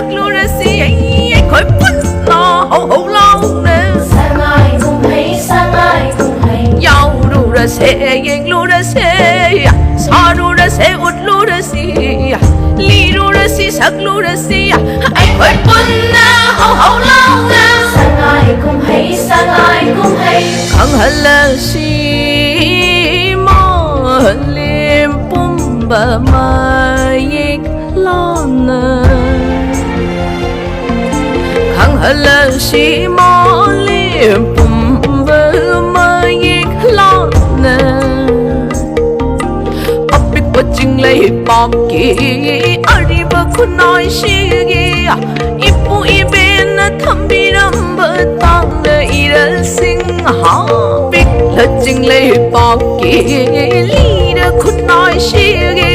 sắc lưu ra si anh khỏi bún lo hậu hậu lâu nè Sangai cũng hay Yau ru ra se yeng lu ra se Sa ru ra se ut lu ra si Li ru ra si sắc lu ra si anh khỏi bún hậu hậu lâu nè Sangai cũng hay Khang hala si mo lim pum ba ma yik lana Khang hala si mo lim pum ba ma yik lana Apik pa ching lay pop ki Ari ba kunai si gi Ipu iben na thambi ram ba tang na iral sing ha Big la ching lay pop ki Li da kunai si gi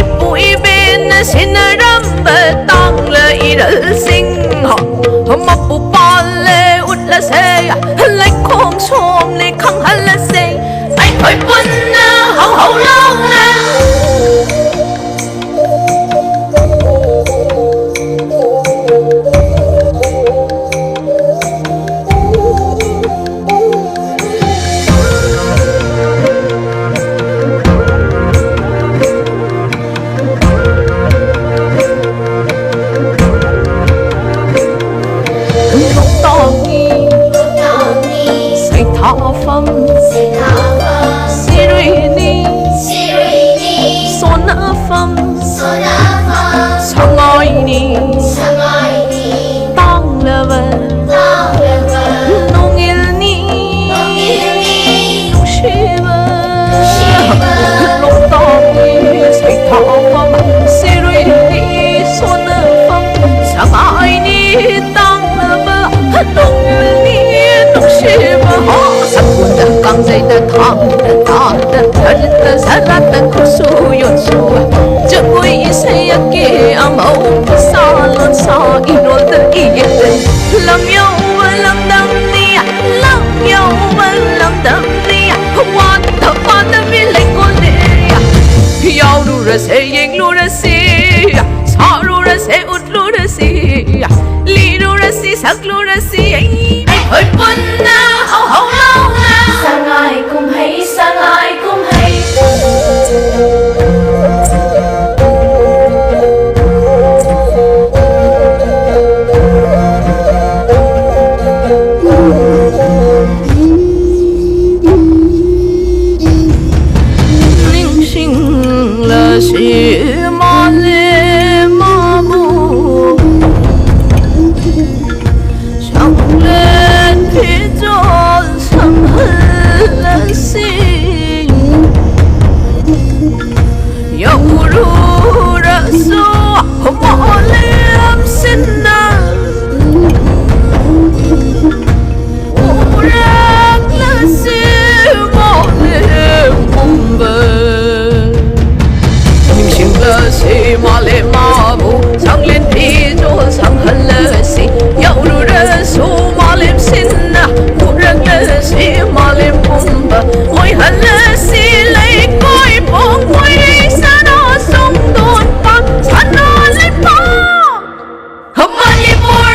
Ipu iben na sinaram ba tang la iral sing ha Ma pu pa le ut la se Lai khom som le khang ha la se Anh khỏi bún hậu hậu lâu nè Sangai tang la va nong il ni nong shiva long tong ni sai tha pham si rui ni son na pham sangai ni tang la va nong il ni nong shiva ha sắc quân da căng dây da thang da ta da thar da sa ra da khu su yon su Chợt vui say kia amo sa lon sa inol ta iye lam yo lam dam ni lam yo lam dam ni what the fun of me like on there yo ru ra se yeng lu ra si sa ru ra se ut lu ra si li ru ra si sắc lu ra si anh hơi bún hậu hậu lâu Sangai cũng hay si ma le ma bu sang lên phía tròn sang hơn si yêu ru ra so mo lem sin na ura la si mo lem bum si ma le ma bu sang lên phi cho sang hân lơ si yêu ru ra su ma lem sin na u rang lơ si ma lem bum ba oi hân lơ si lấy coi bông quay sa nó sông đồn pa sa nó lên pa Manipur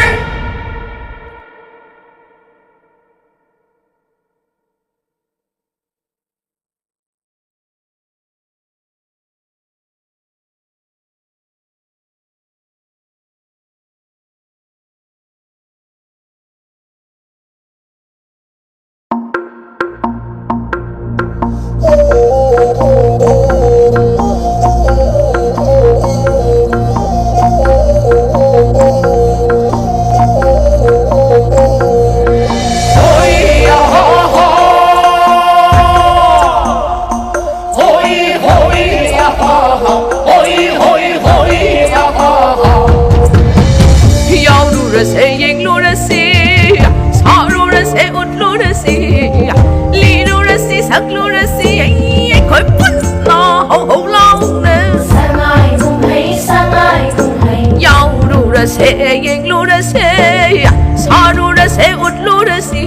ra se yeng lu ra si sa ru ra se ut lu ra si li ru ra si sắc lu ra si anh khỏi bún hậu hậu lâu nè Sangai cũng hay Yau ru ra se yeng lu ra se sa ru ra se ut lu ra si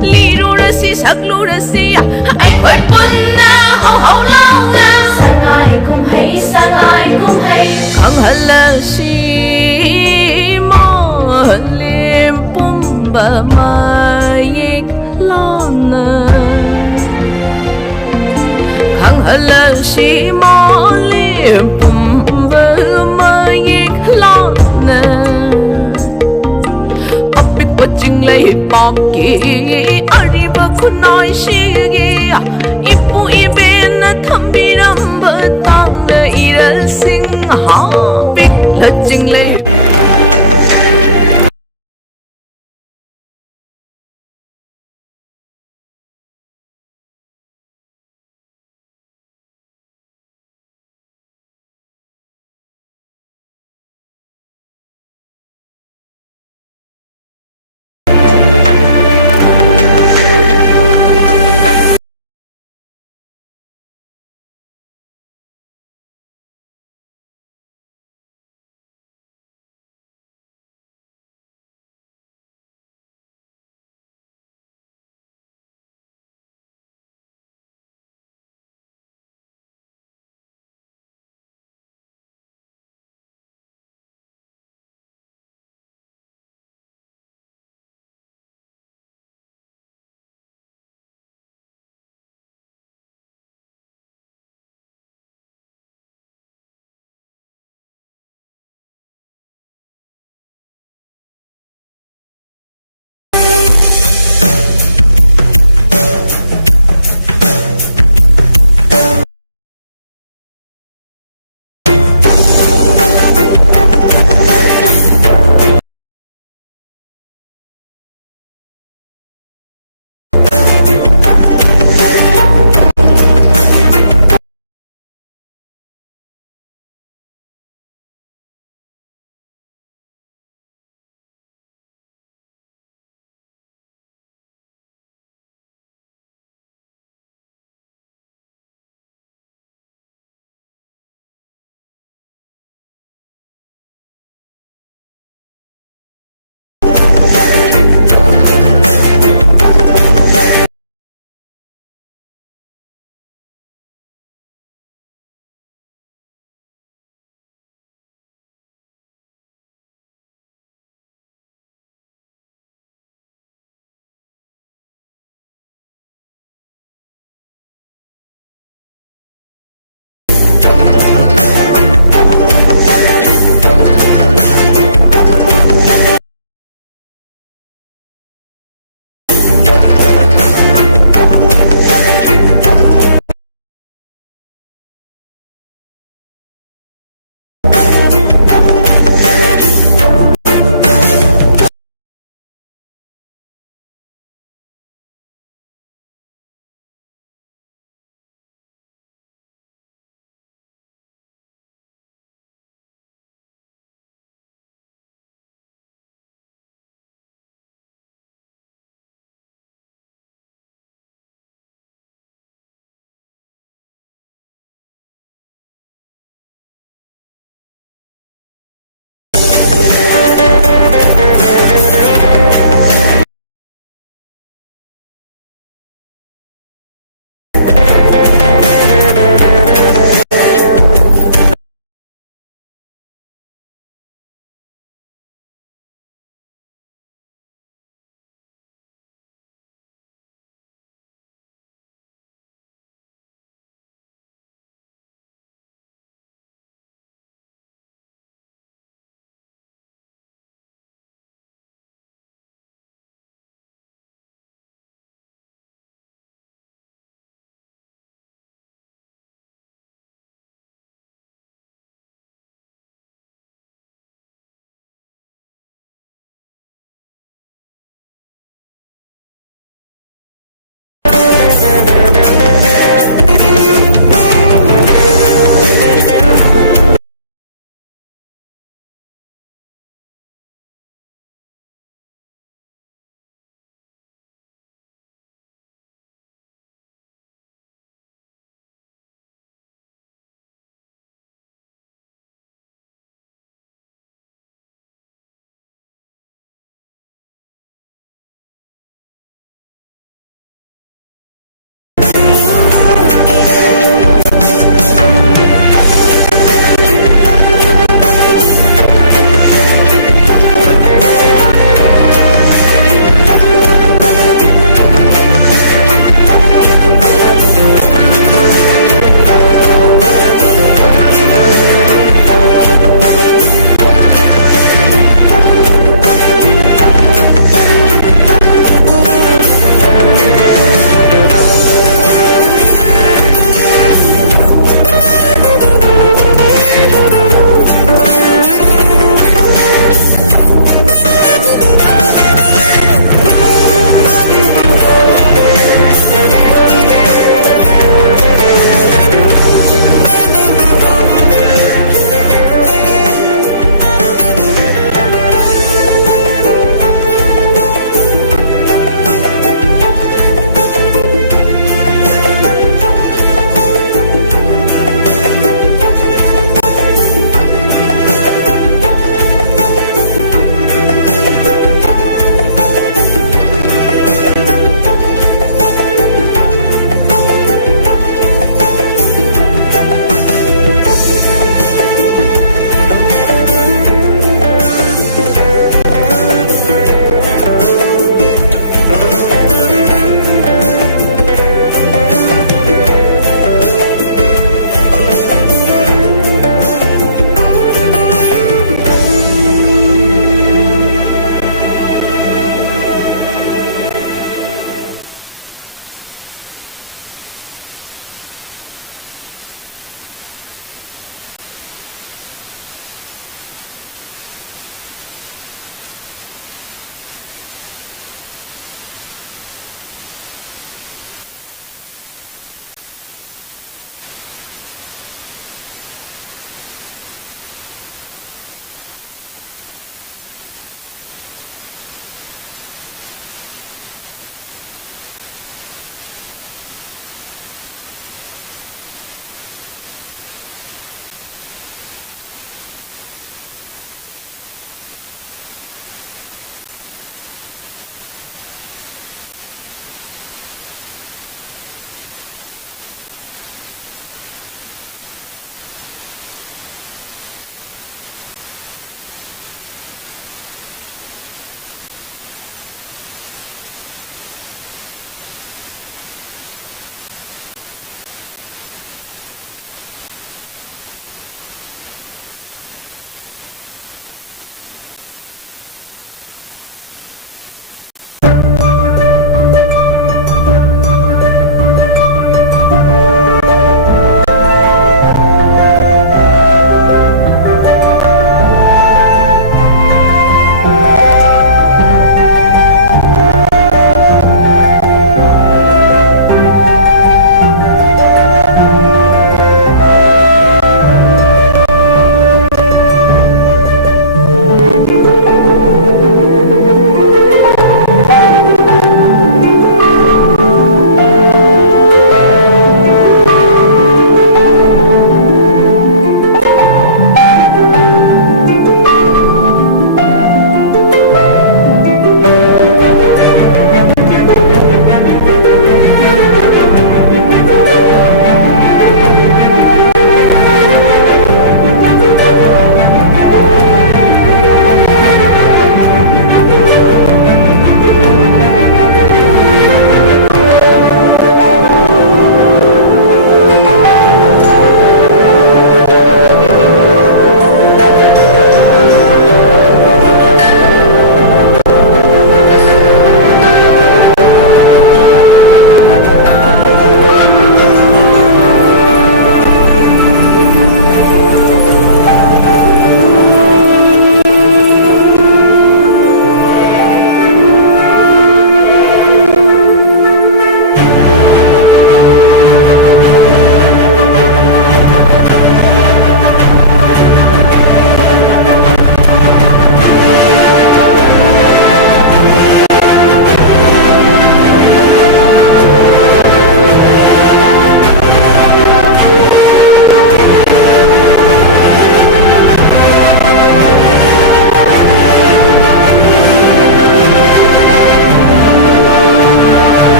li ru ra si sắc lu ra si anh khỏi bún hậu hậu lâu nè Sangai cũng hay khang hala si bờ mai lon khang hờ si mò li bùm bờ mai lon apik paching lei pop ki ari ba khunai si gi ipu iben thambi ram ba tang le iral sing ha pik la ching lei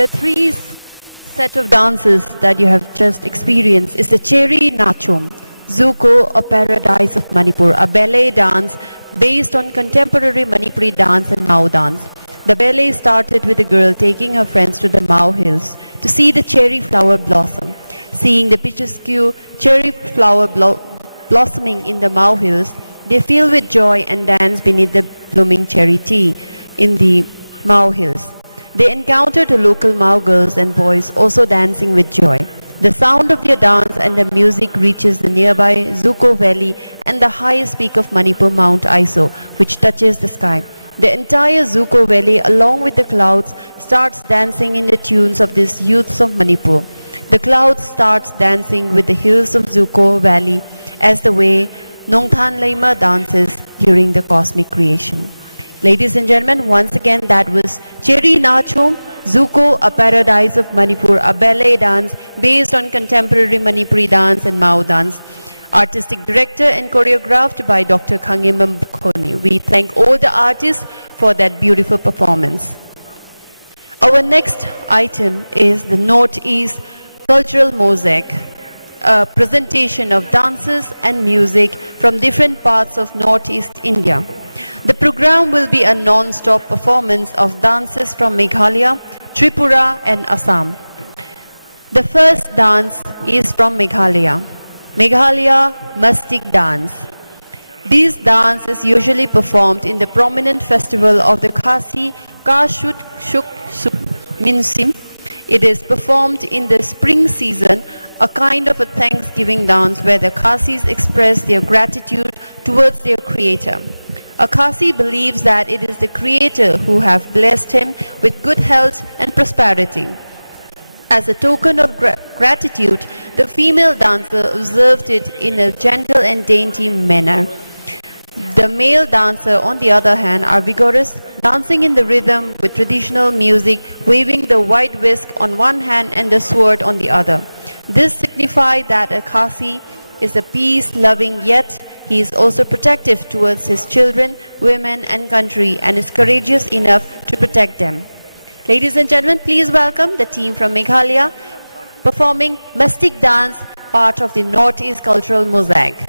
The three set of dances that you have just experienced is the Cheri Nachum, Zuko, a paradise of Manipur, a ballet dance based on contemporary Manipuri dance and Mao dance. The ballet started with a girl taking her friends to the Mao Hills to see the cherry flower blossom. Seeing the picturesque cherry flower blossoming in the Mao Hills, they feel with joy and dance beneath the blooming cherry tea in the Mao Hills. They encounter the local Mao girls and boys also dancing with joy. The sound of their dance and the music reaches the nearby Zuko Valley and the highest peak of Manipur, Mount Iso, which touches the sky. The entire Zuko Valley, along with the clouds, starts dancing in the tunes of these youths of Manipur. The clouds starts dancing with the hills of Zuko Valley as the way Nongthan Laima dances during the cosmic creation. Ladies and gentlemen, once again that was Cheri Nachum, Zuko, a paradise of Manipur, a ballet dance based on contemporary Manipuri dance and Mao dance. Artistic director and choreographed by Dr. Kangjeibung. We thank all the artists for that beautiful performance. Our next item is the Northeast Cultural Mosaic, a presentation of dances and music from different parts of Northeast India. The program will be a non-stop performance of dances from Meghalaya, Tripura and Assam. The first dance is from Meghalaya. Meghalaya Mastic Dance. This dance is usually performed in the prominent festival of the Khasi Kashut Shuk Minsim. It is performed in the spring season, a kind of a Thanksgiving dance where the Khasis express their gratitude towards their creator. A Khasi believes that it is the creator who have blessed him with good health and prosperity. As a token of gratitude, the female dancer observed it in a gentle and dainty manner. The male dancer, on the other hand, are vigorous, dancing in the rhythm with traditional music, waving the white whisk on one hand and the sword on the other. This signifies that a Khasi is a peace-loving, yet he is also protective towards his children, women and country, and is courageous enough to protect them. Ladies and gentlemen, please welcome the team from Meghalaya performing Mastic Dance, part of the Northeast Cultural Mosaic.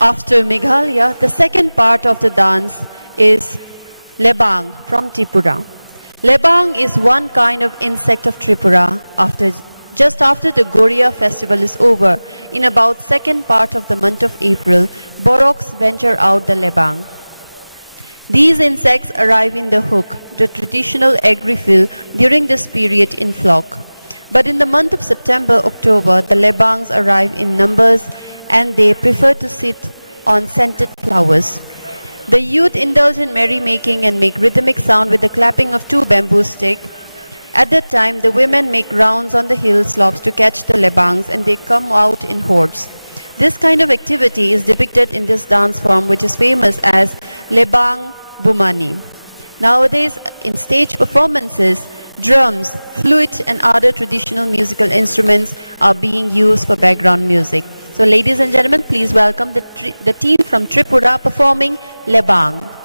After Meghalaya, the second part of the dance is Lebang from Tripura. Lebang is one kind of insect of Tripura. Just after the Goria festival is over, in about second part of the month of April, Boroks venture out the Lebang. These insects arrive in the hook, the traditional egg refill, during this period in flock. But in the month of September-October, the Lebangs arrive in numbers and they prefer to sit on scented flowers. The youth indulge in merrymaking and make rhythmic sound with the clapping of two bamboo sticks. At that time, the women make rounds on the hill slopes to catch the Lebangs and they come out in hordes. This kind of activity is depicted in this dance form which is famous as Lebang Bumani. Nowadays, in stage performances, drums, flute and other traditional musical instruments are being used for background music. So ladies and gentlemen, please welcome the team from Tripura performing Lebang.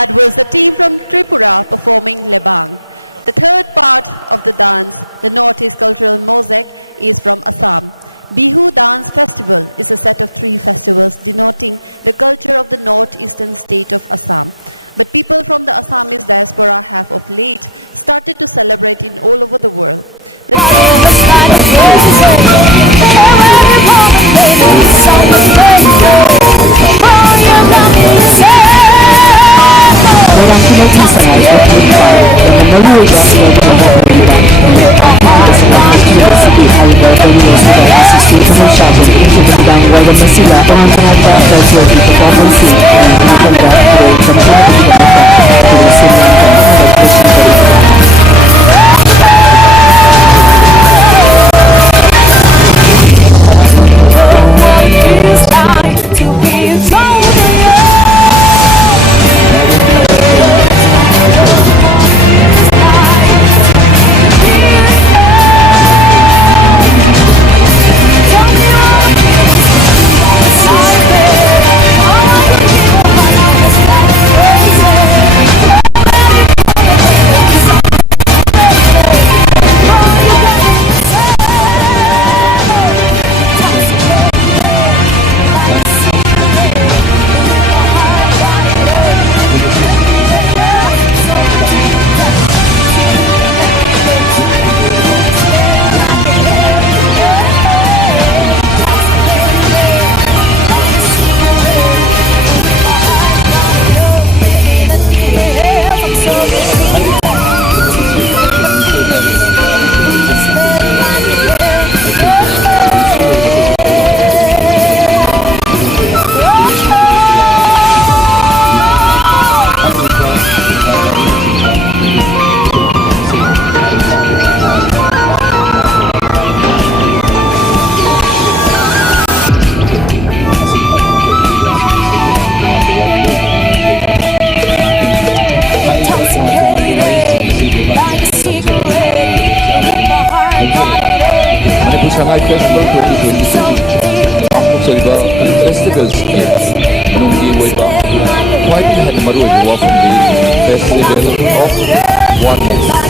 That was the team from Tripura performing Lebang. The third part of the dance, the Northeast Cultural Mosaic, is from Assam. Bihu Dance Festival is a set of 3 festivals denoting the culture of the northeastern state of Assam. But people from the Assamese diaspora have of late started to celebrate in all over the world. Orang Peneliti Sangai berkelimpangan dan melalui dasar pemerintahan University Haliber Universitas Asisi Indonesia untuk bidang warga Mesira pengantar terjadi di performansi yang mengenai menjadi Sangai Festival 2022 ꯍꯥꯞꯆꯔꯤꯕ ꯐꯦꯁꯇꯤꯚꯦꯜꯁ ꯃꯅꯨꯡꯒꯤ ꯑꯣꯏꯕ ꯈ꯭ꯋꯥꯏꯗꯒꯤ ꯍꯦꯟꯅ ꯃꯔꯨꯑꯣꯏꯕ ꯋꯥꯐꯝꯗꯤ festival of oneness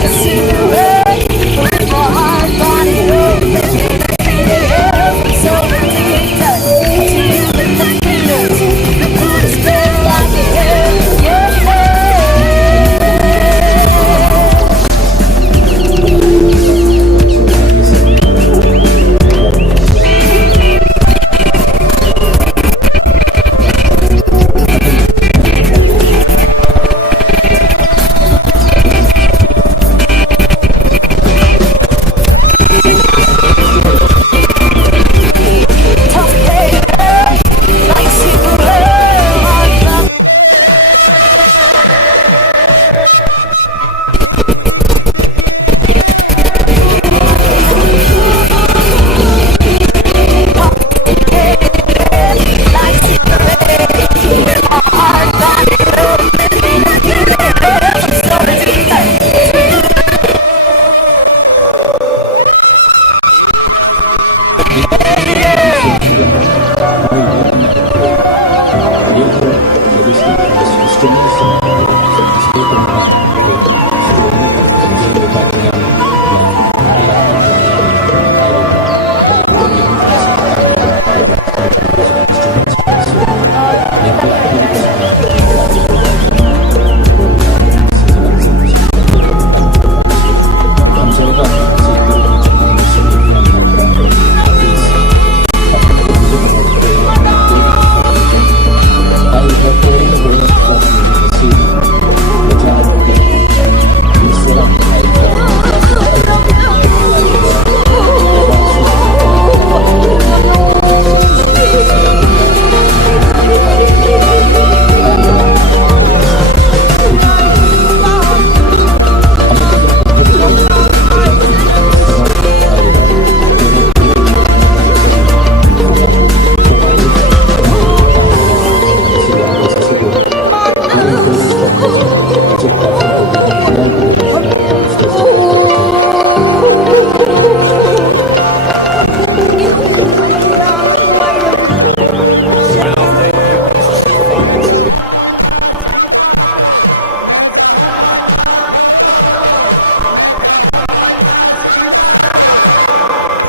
নেযাওঁ মইনা ঘৰলৈ নেযাওঁ মইনা চিৰাকৈ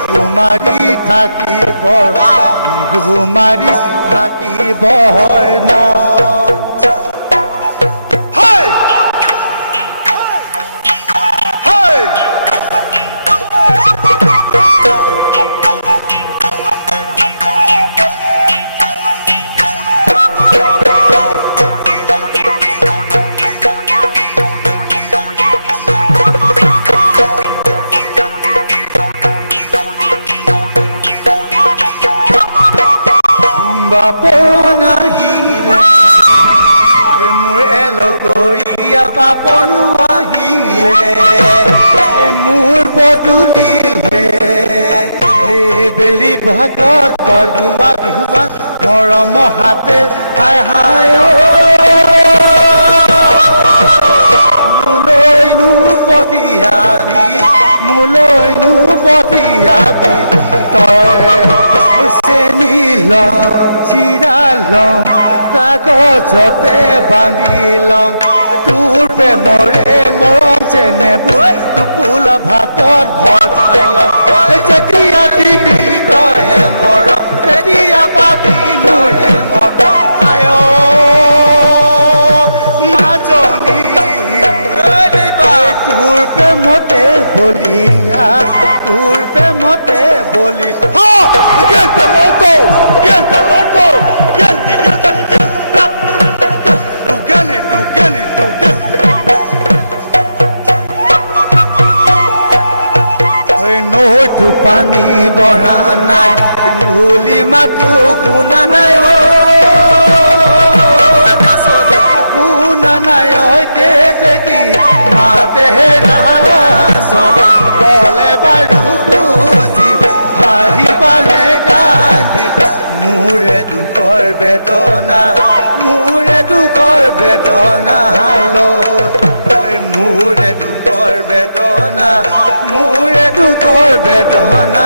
বিহু মাৰি থাকিব বিহু মাৰি থাকিব ন বাপন আহিলে মোৰে লগৰীয়া বাপনো আহিলে মোৰ পদূলিলে বেলি ভাগত পদুৱা বিহুৱা মৰম হাতে হাই হাই মোলৈনো পঠিয়াবি তই চেনি লম চিৰা লম কাগজতে বান্ধি লম তোৰ প্ৰেমৰে মৰম চেনেবোৰ টোপোল ভাতত ভজাই লম যেতিয়া দিবি তইহে মৰম তেতিয়া পাবি মোৰে মৰম আয় মাজনী তোৰ প্ৰেমতে বলিয়া তোৰ প্ৰেমতে বলি পানী বঢ়া নাই ধূলি মাতো শুনা নাই শুনা নাই কি মাতেহে কলে বাৰু বুজি হাঁহিবানে কান্দি মোৰে দুখৰ বেদনা মোৰে দুখৰ বেদনা মোৰে দুখৰ বেদনা মোৰে দুখৰ বেদনা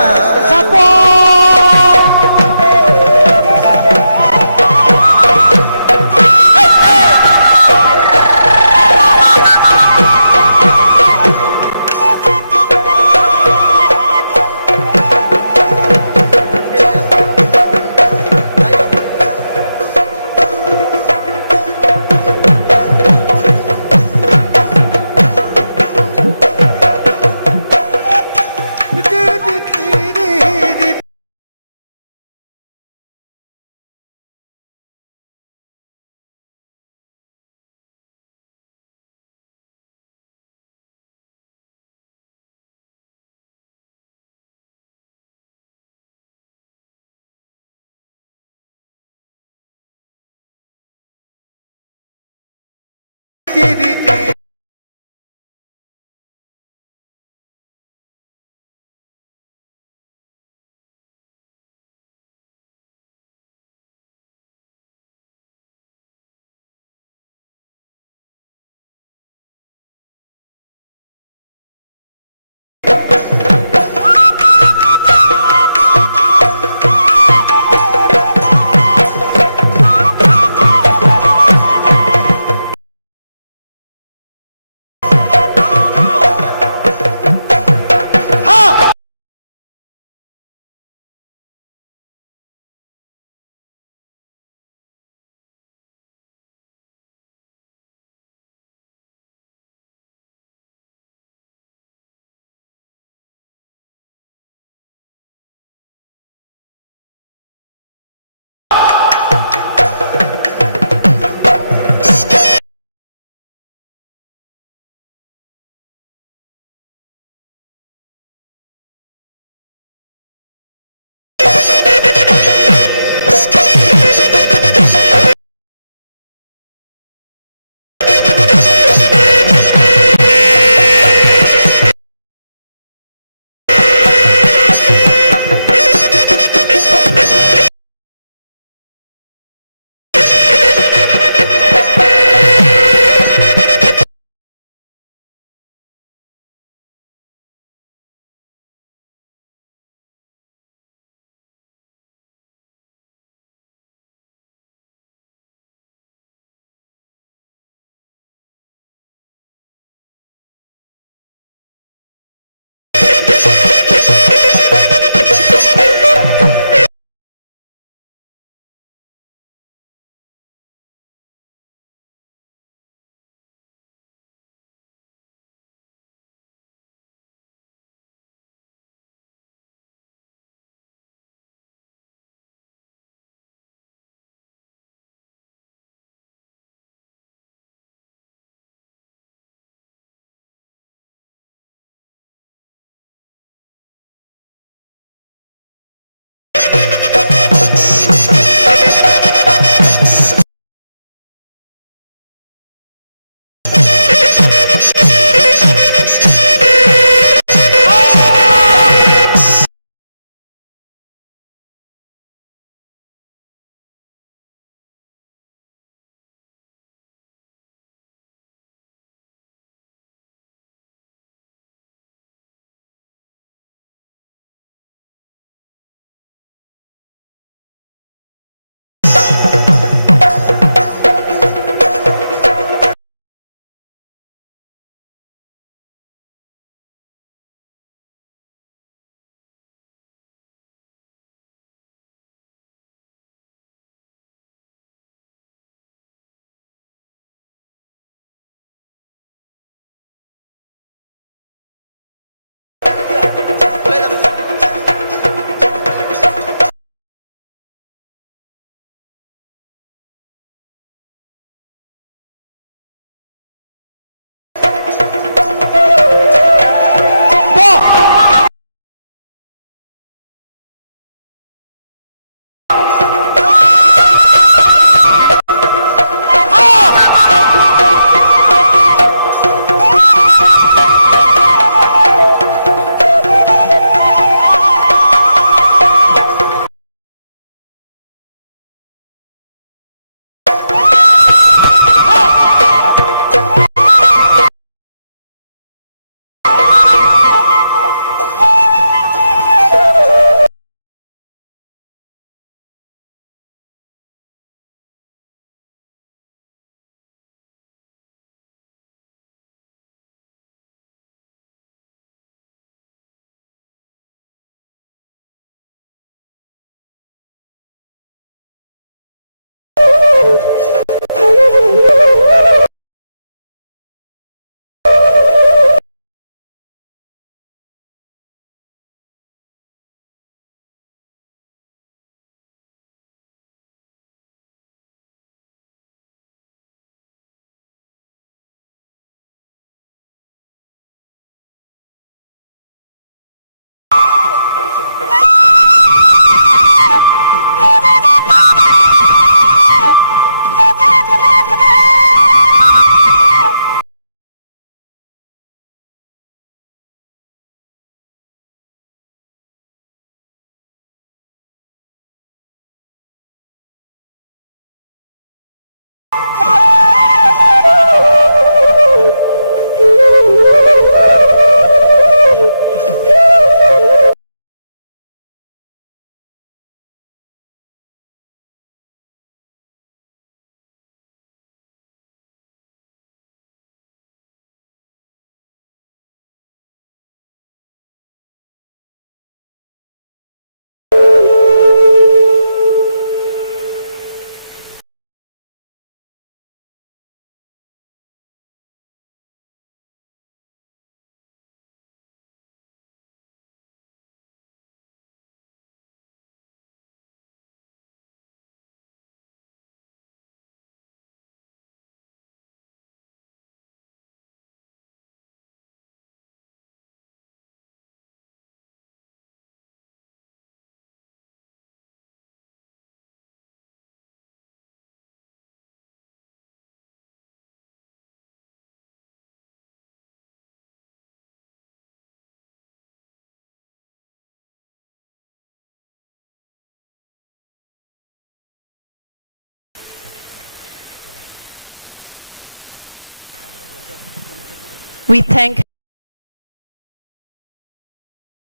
We thank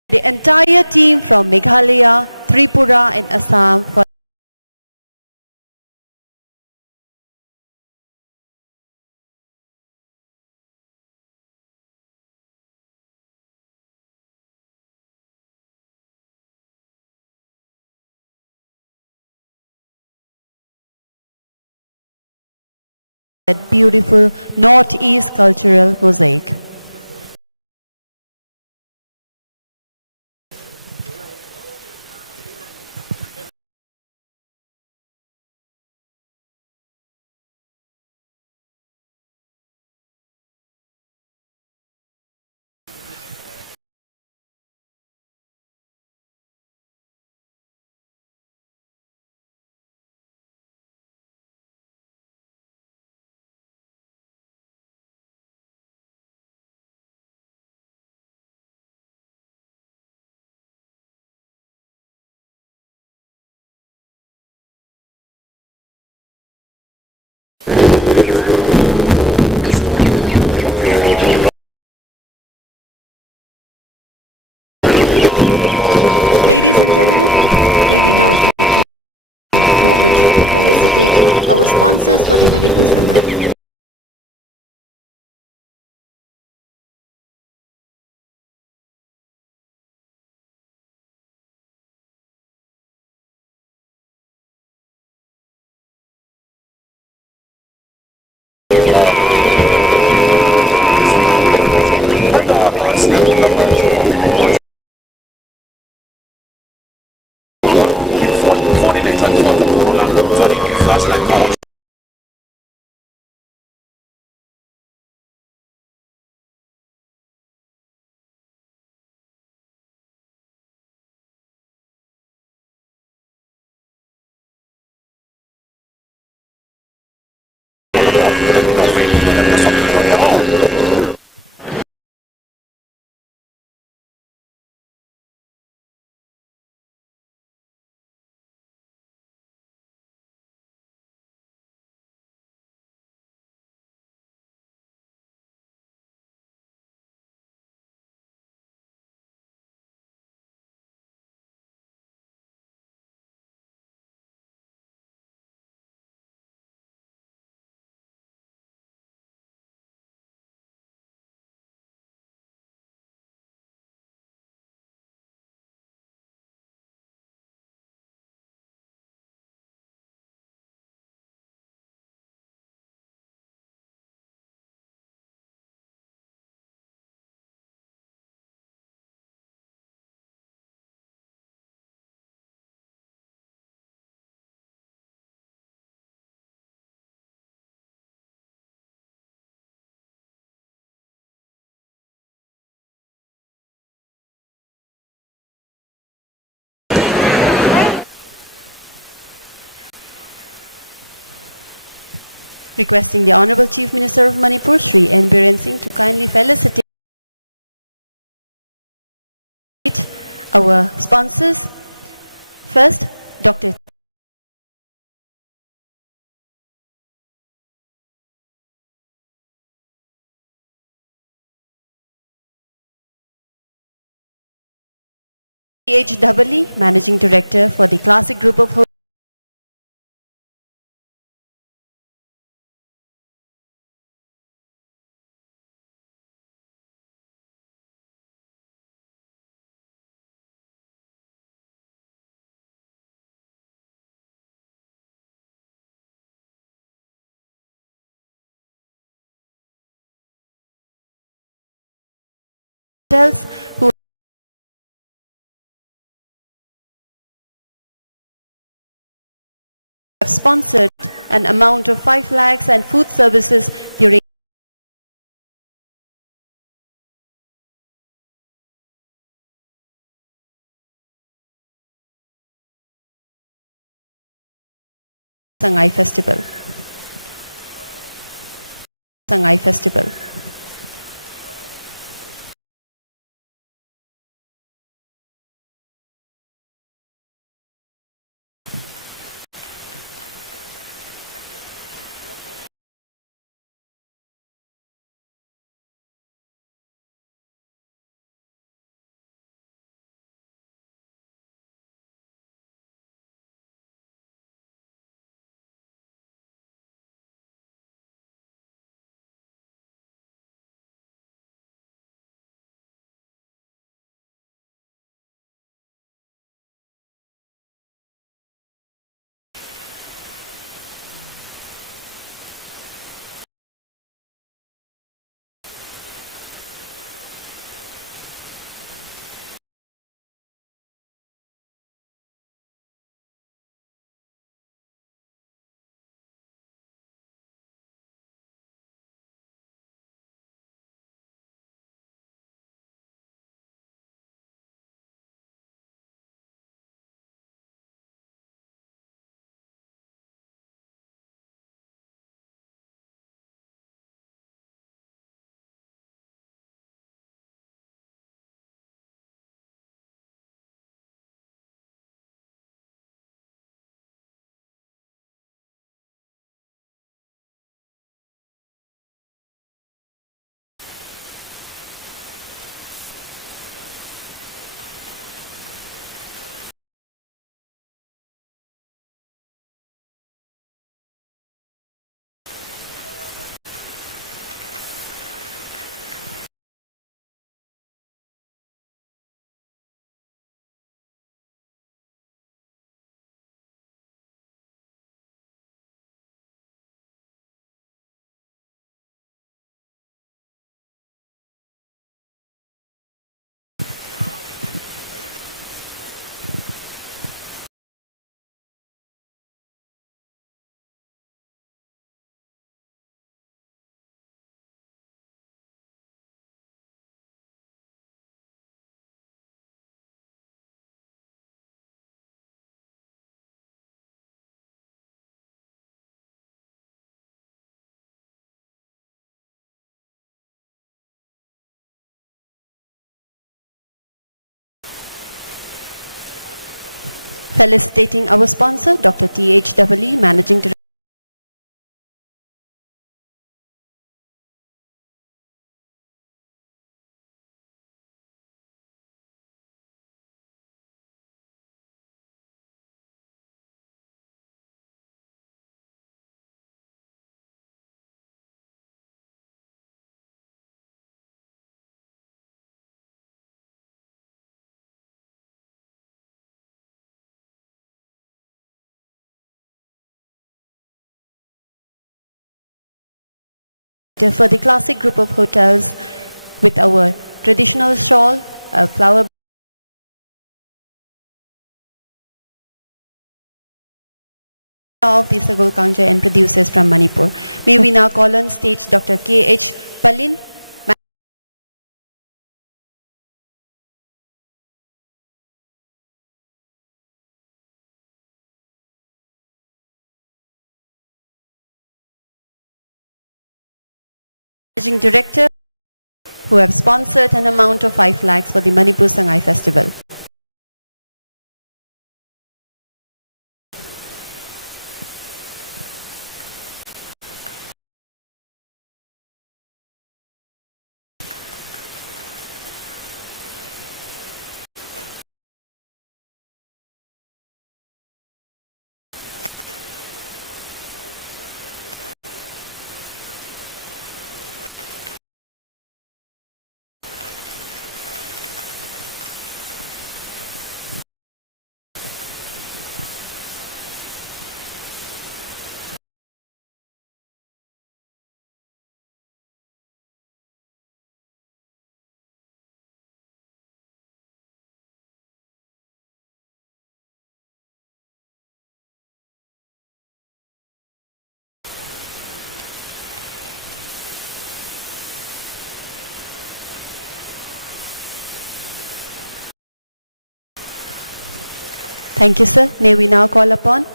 the entire team from Meghalaya, Tripura and Assam for that beautiful Northeast cultural mosaic. Ladies and gentlemen, we will now take a moment to felicitate our sponsors for the Manipur Summit. Requesting the Honorable Chief Minister of Manipur, Shri N. Biren Singh, to kindly felicitate our sponsors. First, Dr. TH Managing Director for the Classic Group of Hotels. Who have sponsored an amount of 5 lakhs and food services during Sangai Festival. Sangai Festival. Felicitating our sponsor, Dr. TH Managing Director. For the Classic Group of Hotels with our traditional shawl, a flower of the Sagol Kangjeibung and producers from Manipur. May we now call on stage Dr. K.H. Palin, Managing Director, who have sponsored an amount of 5 lakhs for the Manipur Sangai Festival. Thank you, sir. May we now call upon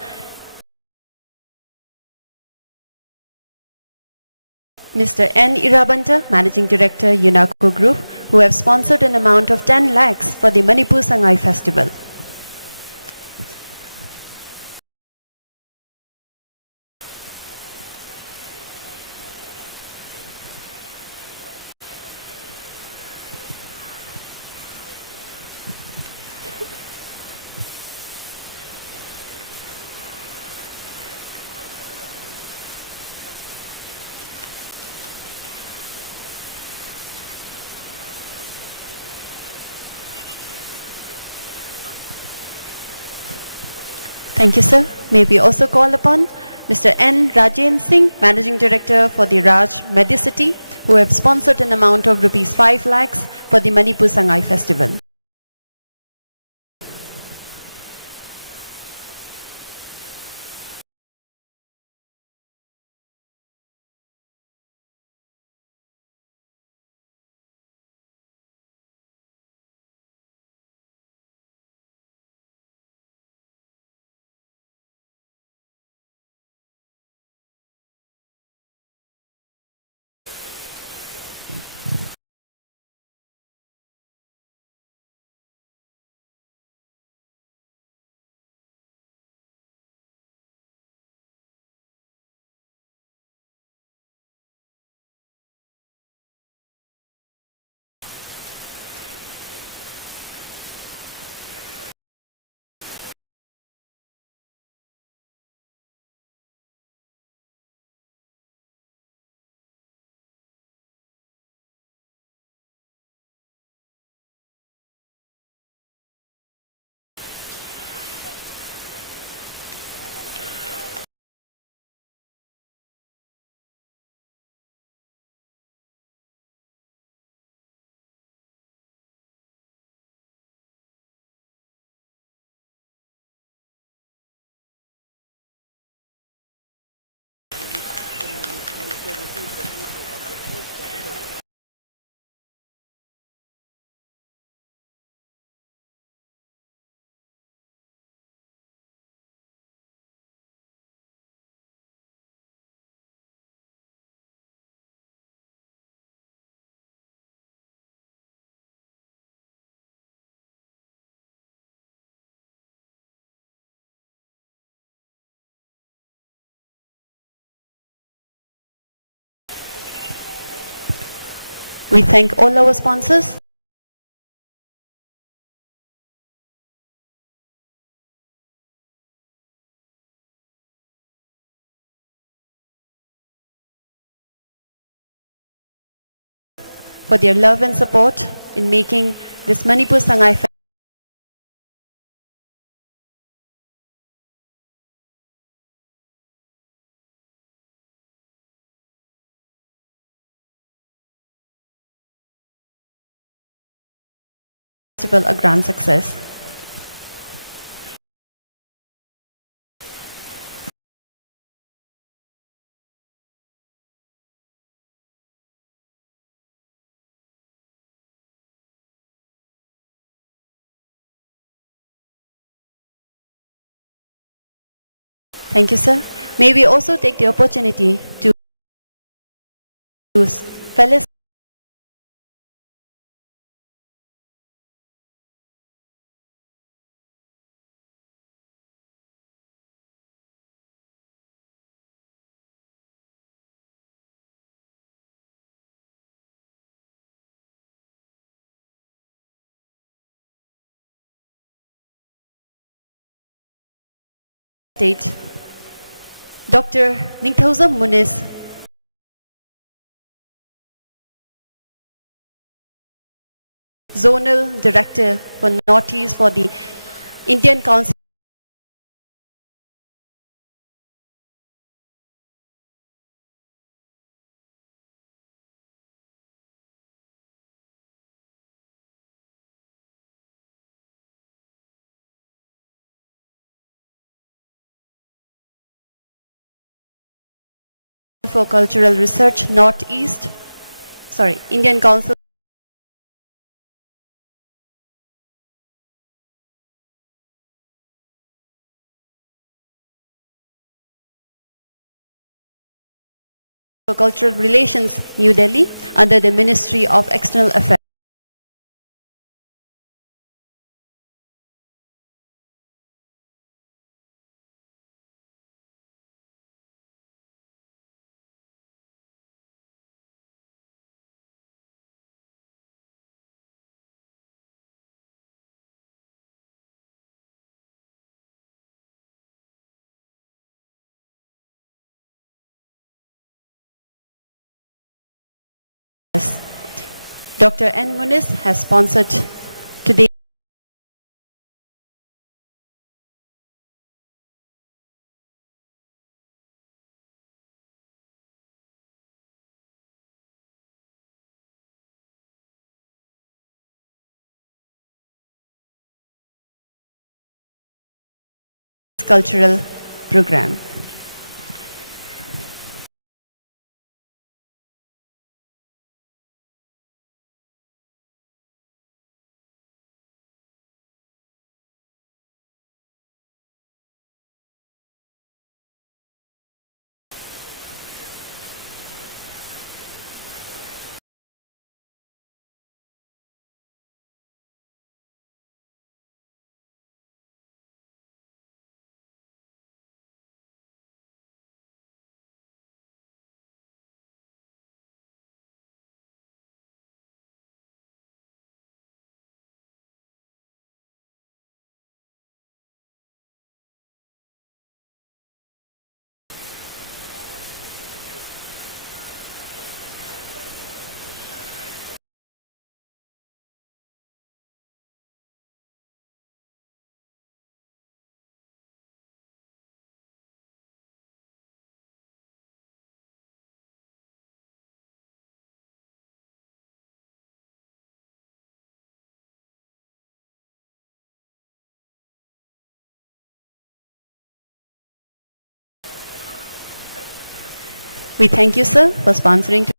Mr. N. Irabanta, Managing Director, UNACO Group, who have sponsored an amount of 10 lakhs for the Manipur Sangai Festival. Thank you, sir. May we also call upon Mr. N. Rajen Singh, Managing Director for the Raj Medicity, who have sponsored an amount of rupees 5 lakhs for the Manipur Sangai Festival. We thank all our sponsors. For their love and support in making this Manipur Sangai Festival a grand success. Thank you, sir. May we also take the opportunity to fellow state, Dr. Ningthausa Muniz, Zonal Director for Northeast for the Indian Council for Cultural Research Northeast, Indian Council for Cultural Relations, New Delhi, under the Ministry of External Affairs. Dr. N. Muniz has sponsored today cultural program. We thank you, sir, for sponsoring.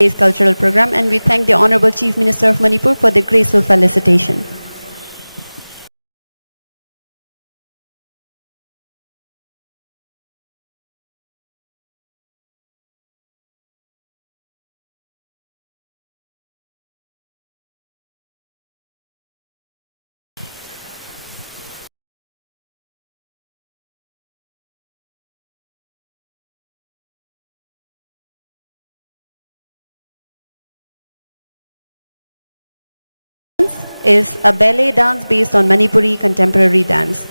Today's cultural program, and we thank the Honorable Chief Minister of Manipur for the graceful felicitation. Is a ballet dance based on Manipuri contemporary dance.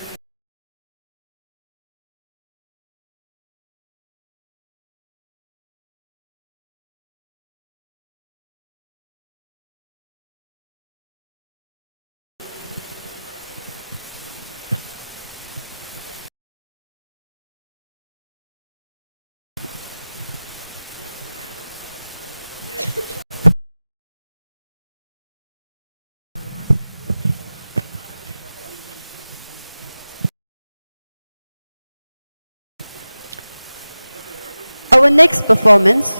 Our next performance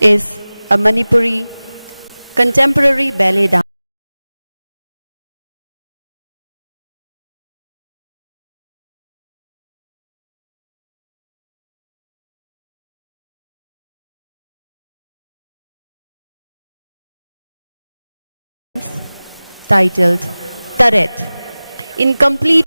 is a Manipuri contemporary ballet dance. titled Taret. In complete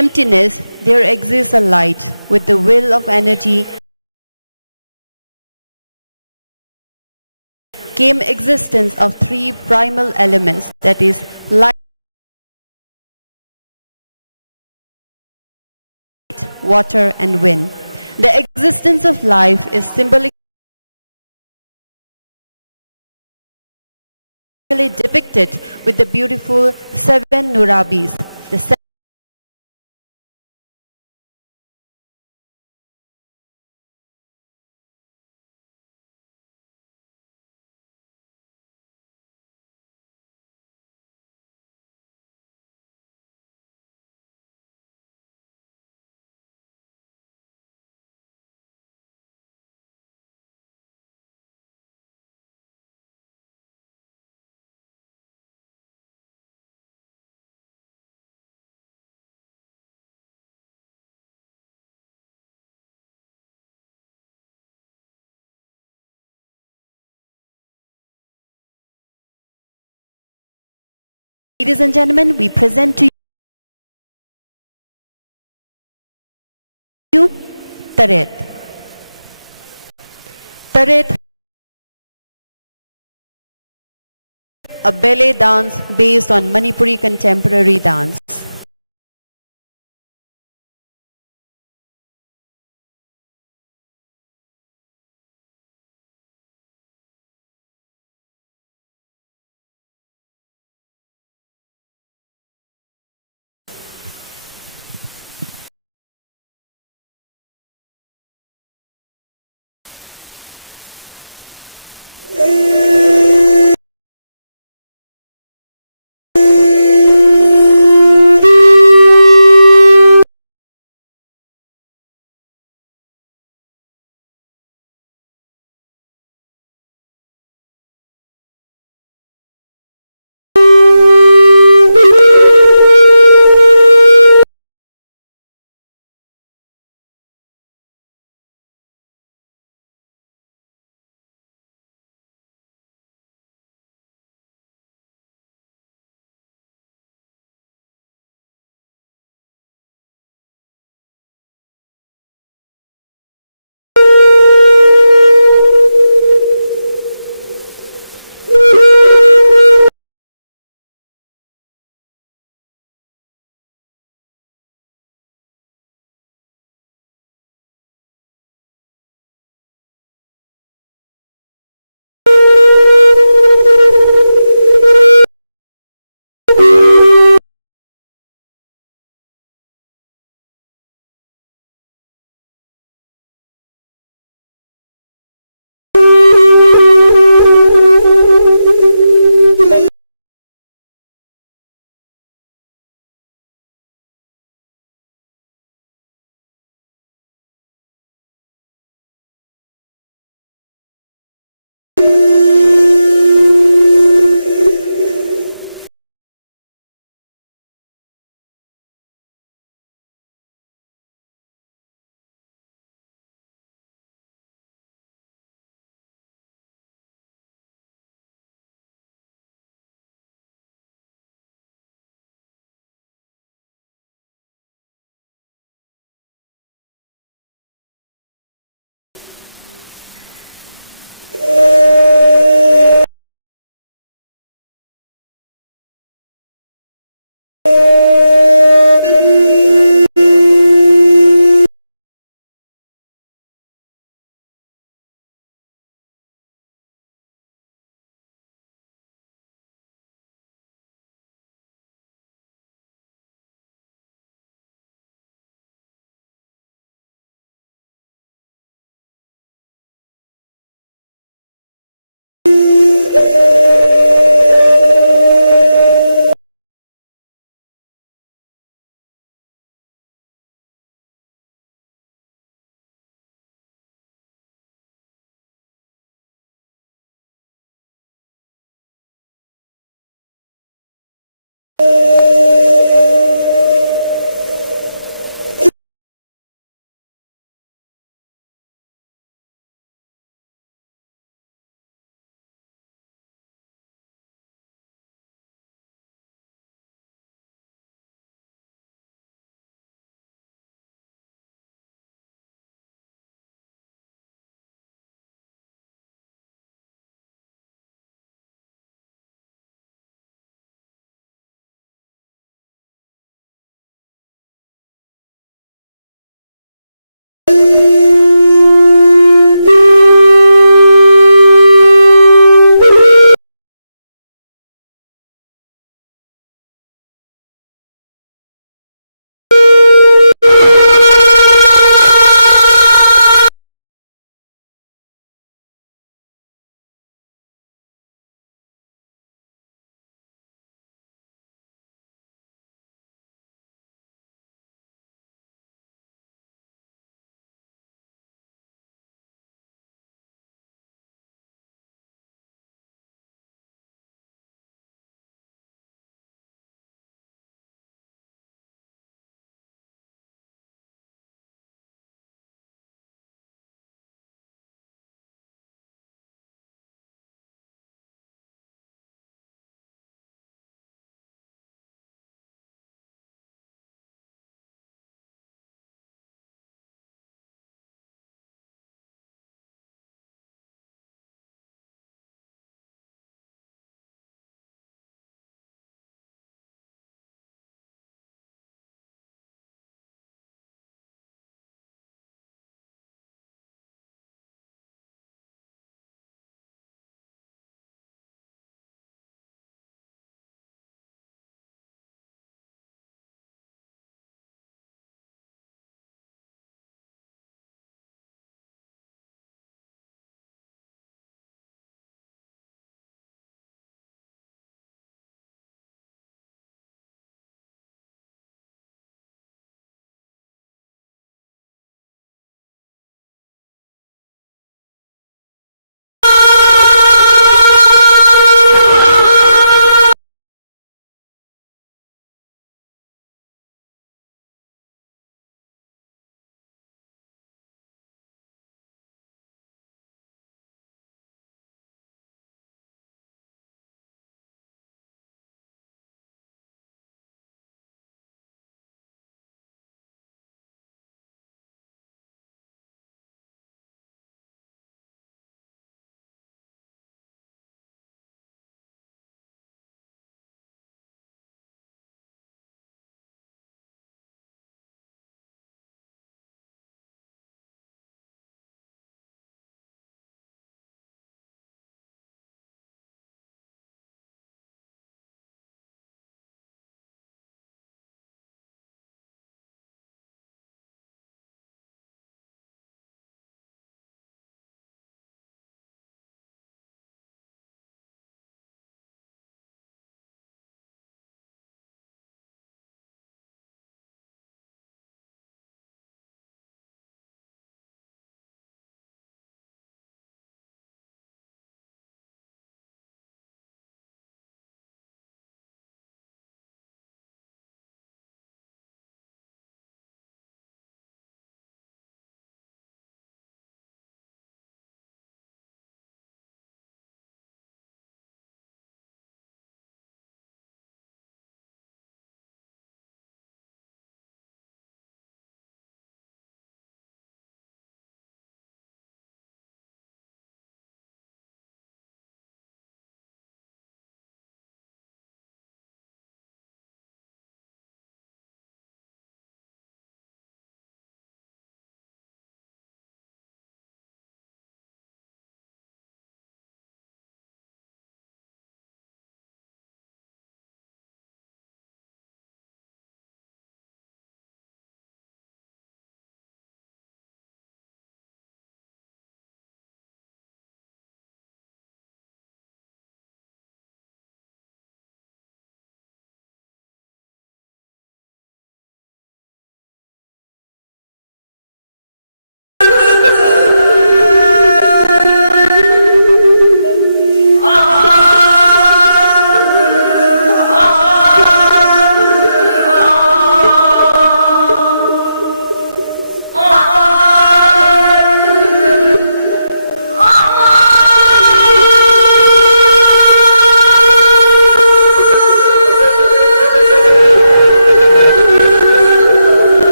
emptiness, there exists a light with the will of energy. Came existence of three primal elements, that is, light, water, and wind. The existence of life is symbolically depicted with the beautiful seven Nurabis, the Ladies and gentlemen, we present to you Taret. Taret, a ballet dance based on Manipuri contemporary dance.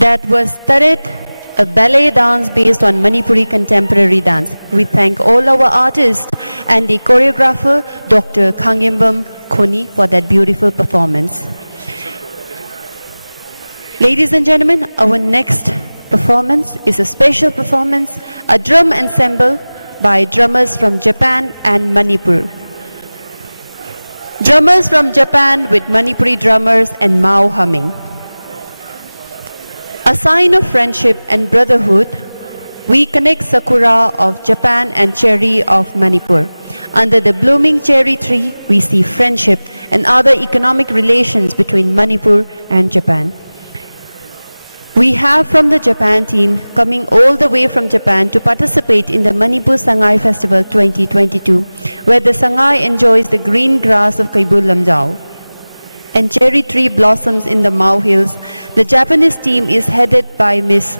That was Taret, a ballet dance based on Manipuri contemporary dance. We thank all our artists and the choreographer, Dr. Kangjeibung Khoni, for that beautiful performance. Ladies and gentlemen, our next performance is a special performance, a drum ensemble by drummers from Japan and Manipur. Drummers from Japan with Manipuri drummers and Mao humming. A sign of friendship and brotherhood, we connect sakura of Japan and cherry of Manipur. Under the blooming cherry tree, we see friendship and other economic relations between Manipur and Japan. We have from the Japan team coming all the way from Japan to participate in the Manipur Sangai Festival 2022, where the Sangai enjoys the green grass of Kaibul Lamjao and cherry tree blossoms in the Mao Hills. The Japanese team is headed by Miss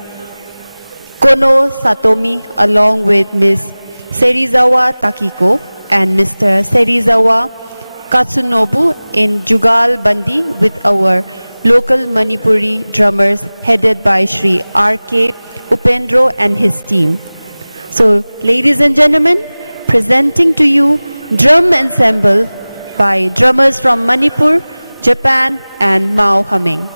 Kono Satomi along with Miss Serizawa Takiko and Mr. Serizawa Katsunobu in Jugal Bandi with our local Manipuri drummers headed by Shri R.K. Upendro and his team. So, ladies and gentlemen, presenting to you drum ensemble by drummers from Manipur, Japan and Mao humming.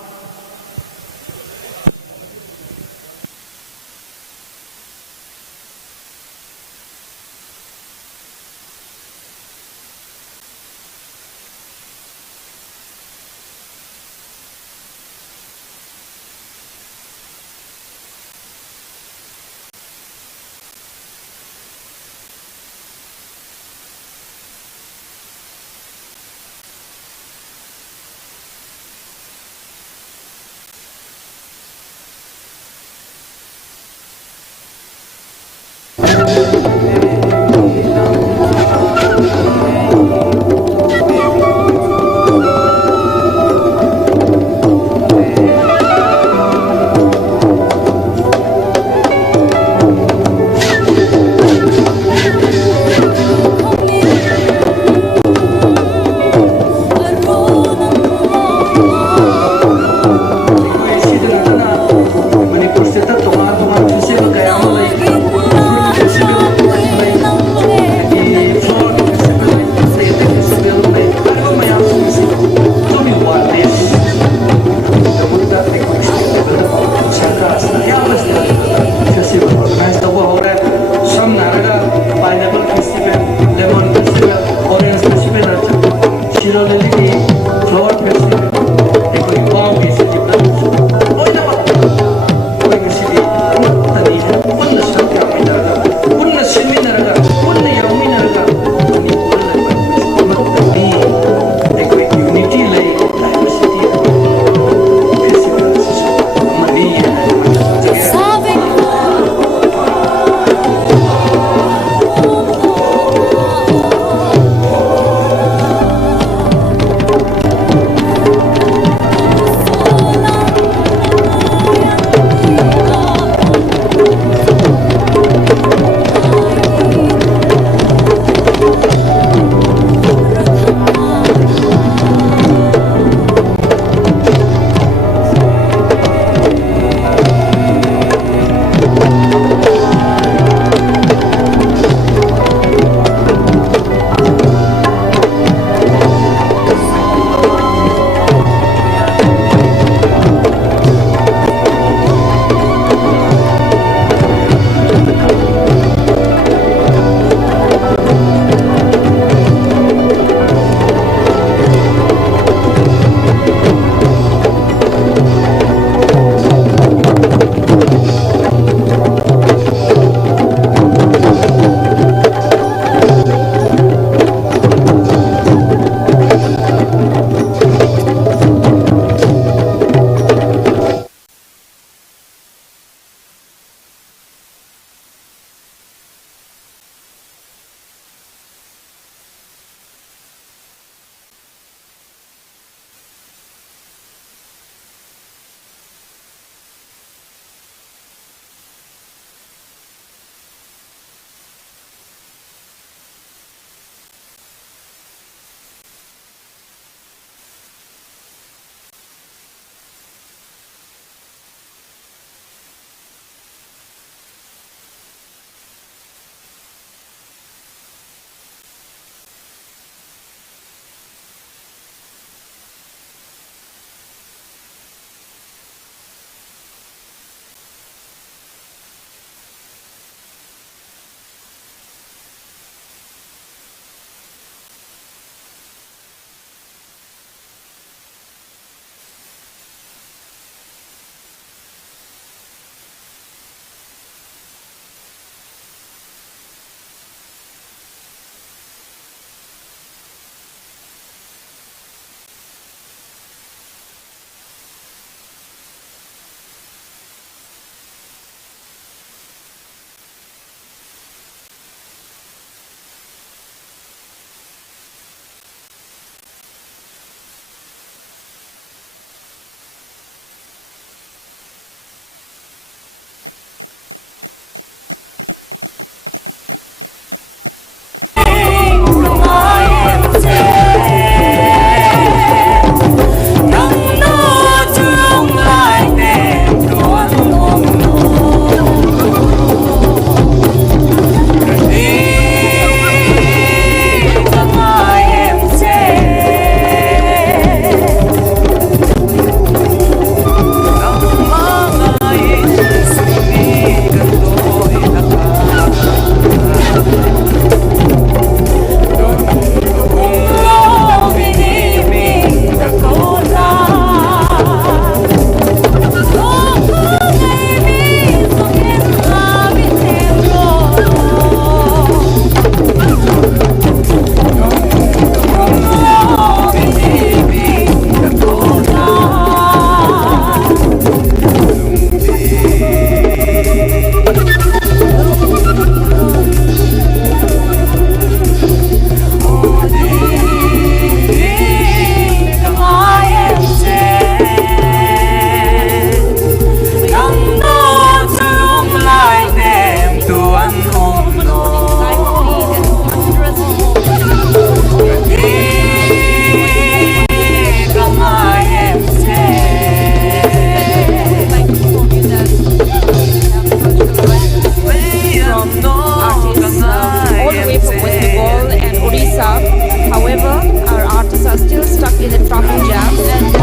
are still stuck in the traffic jam and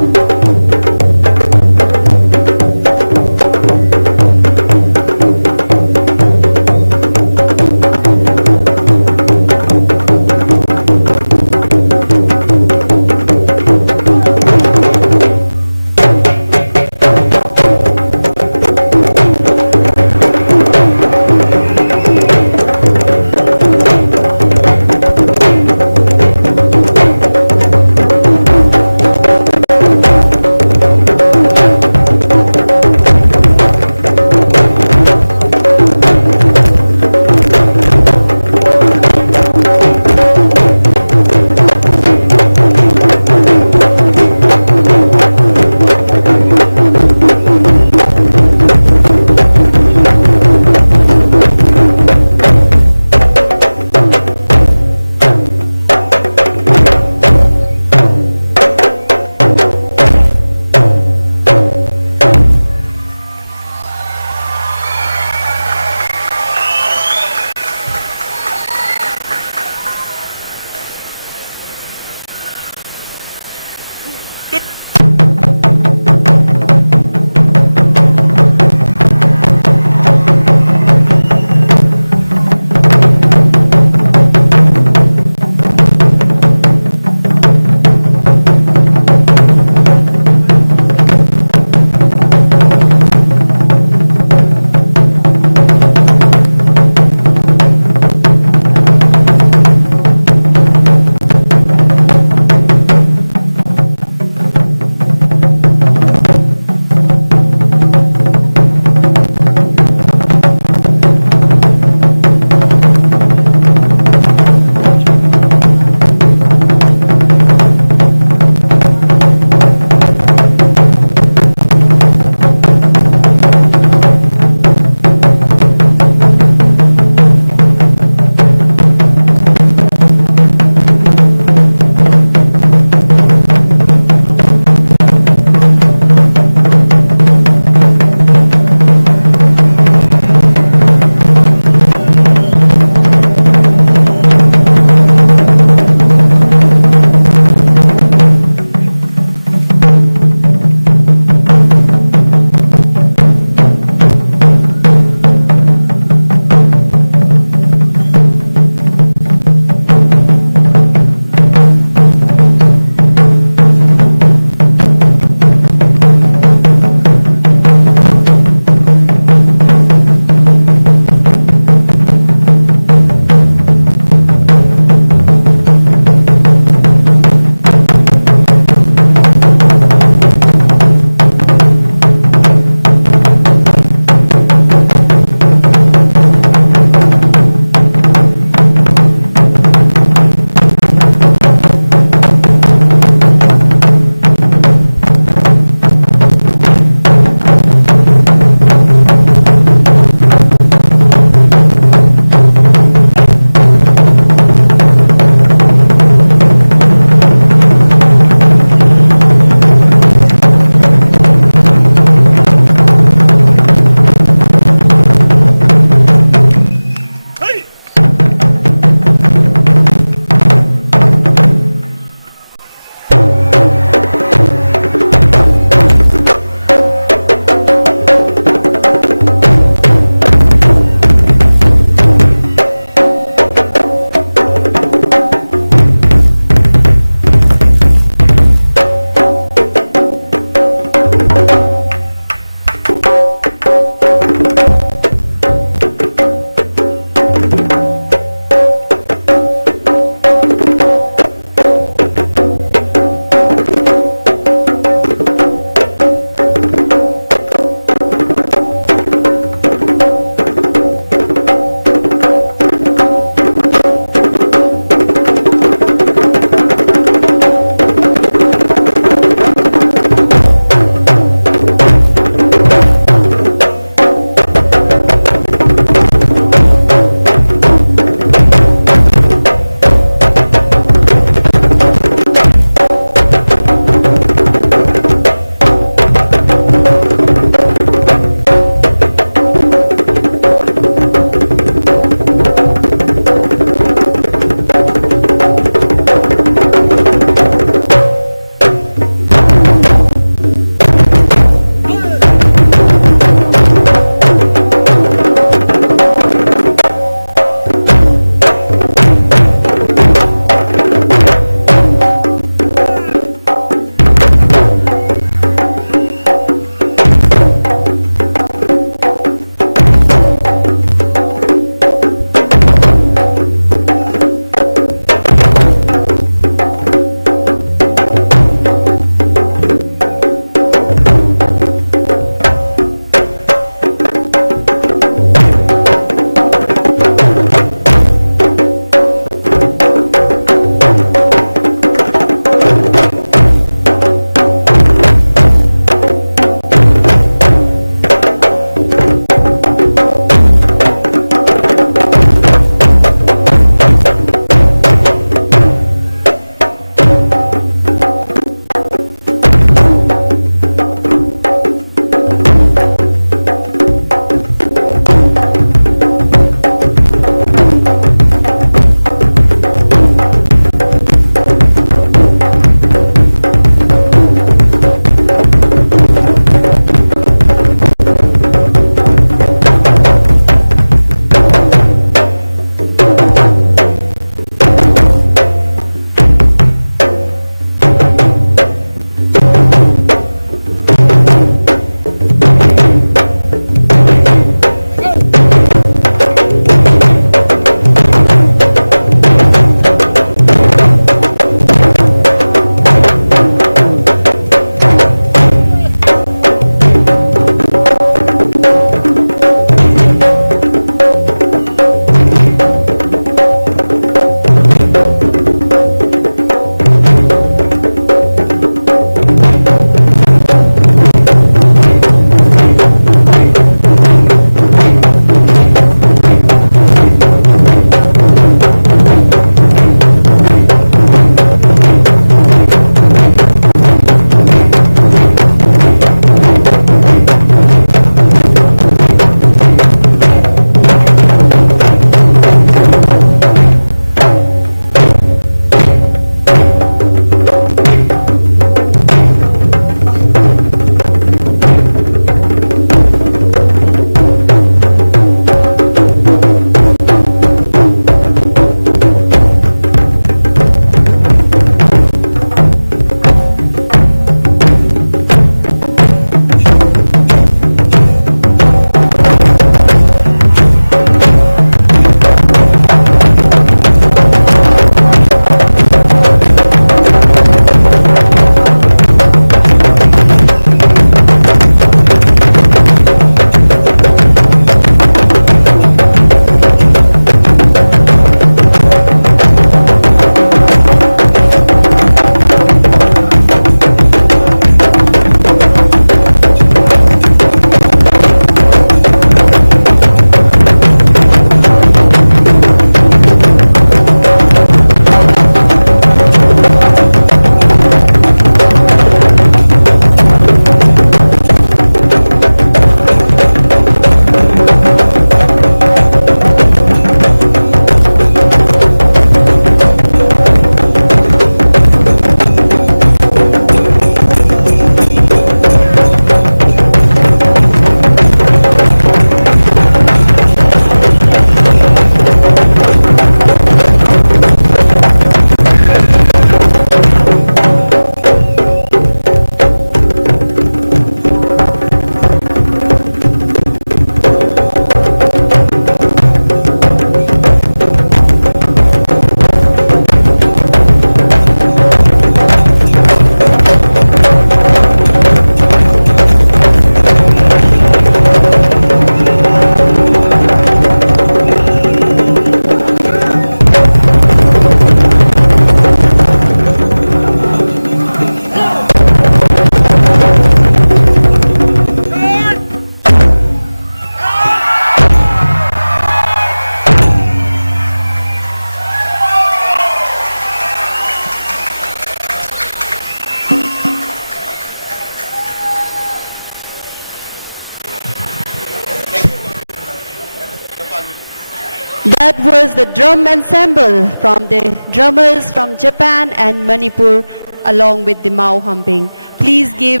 that was the drum ensemble from the drummers from Japan and Manipur along with the Mao humping. Please give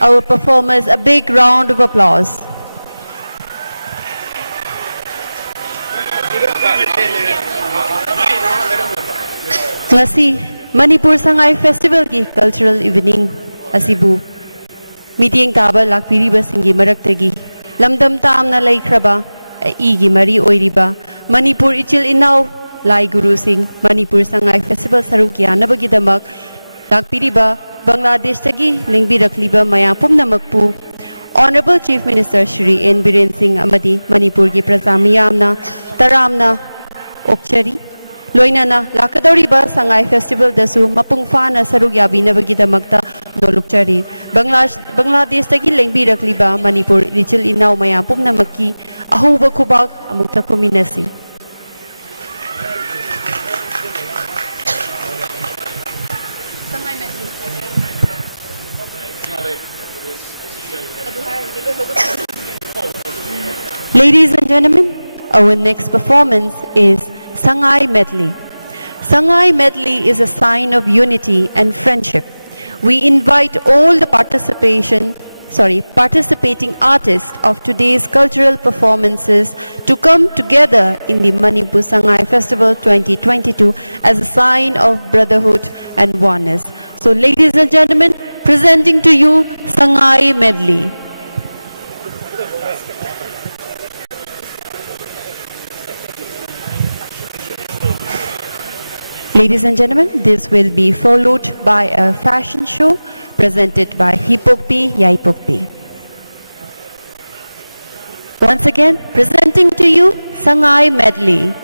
our performers a big round of applause. Ngasi Manipur Sangai Festival ki cultural evening asibu meeting taba lakpiriba singi maraktagi lamdam tamna laikhraba igi mari oiriba Manipur ichil inaw lai guru sing Manipur Sangai Festival saruk yanabagi damak lakpiriba Bangladesh tagi lingbirakliba maya pumnamakpu Honorable Chief Minister Shri N. Biren Singh amadi Manipur ki prajamiyamna taramna okchari Loinana lakadoriba Sangai Festival dasu mapungfana saruk yabinabagidamagta nolukchari Bangladesh tagi lengbirakliba Manipur ichil inaw maya pumnamaki ahuba kubak amukta kuminasi. Ladies and gentlemen, our next performance is Sangai Medley. Sangai Medley is a sign of unity and friendship. We invite all the participating artists of today's cultural performances to come together in the Manipur Sangai Festival 2022 as a sign of brotherhood and oneness. So ladies and gentlemen, presenting to you Sangai Medley. Ladies and gentlemen, this will be followed by a fashion show presented by Hipokpi Yaipokpi. Once again, presenting to you Sangai Medley.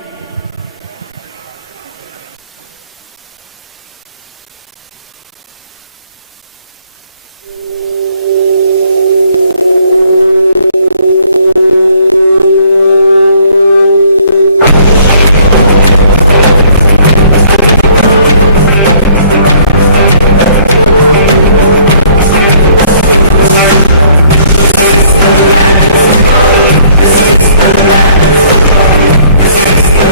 This is the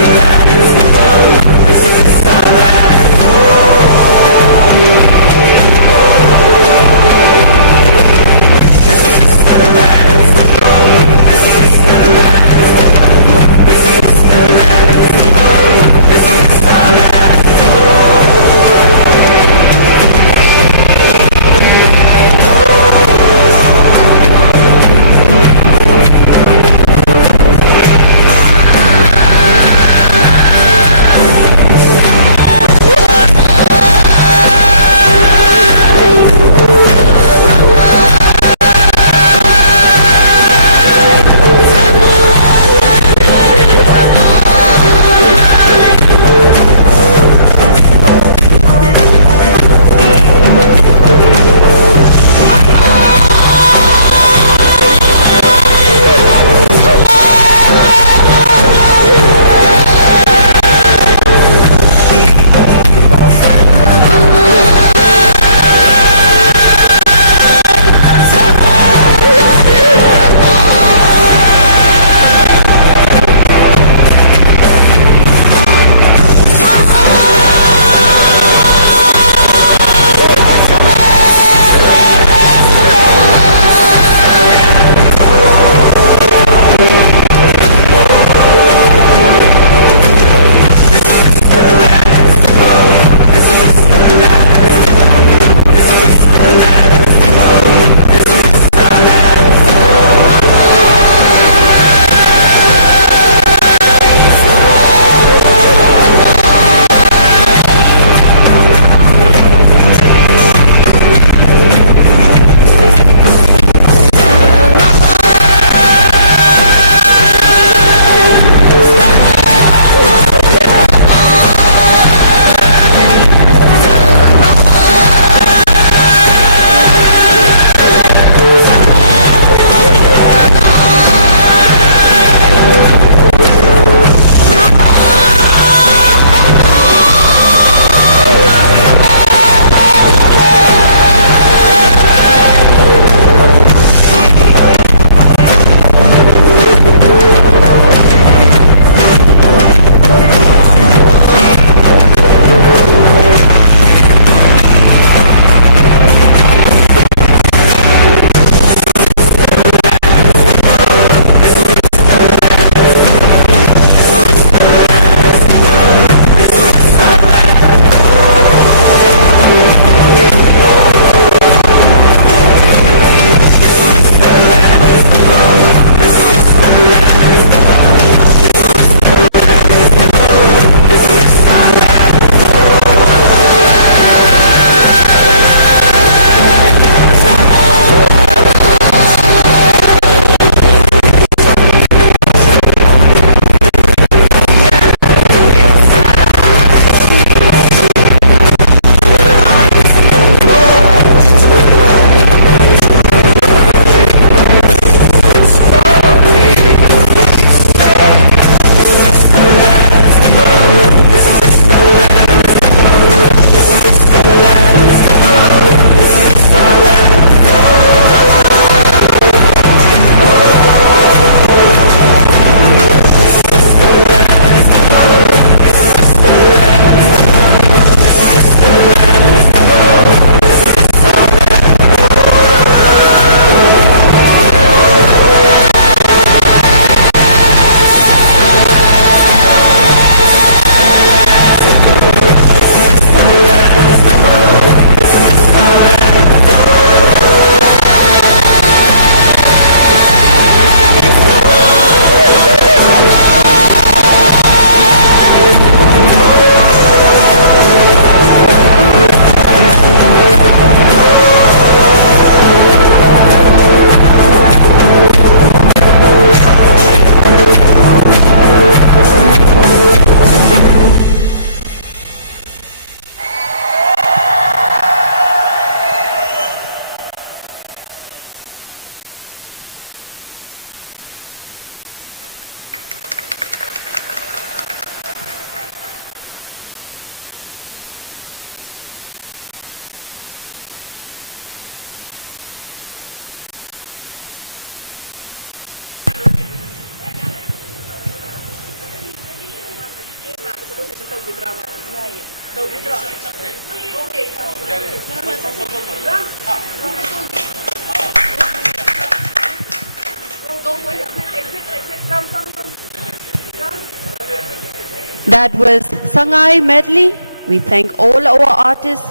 That was Sangai medley. We thank all our artists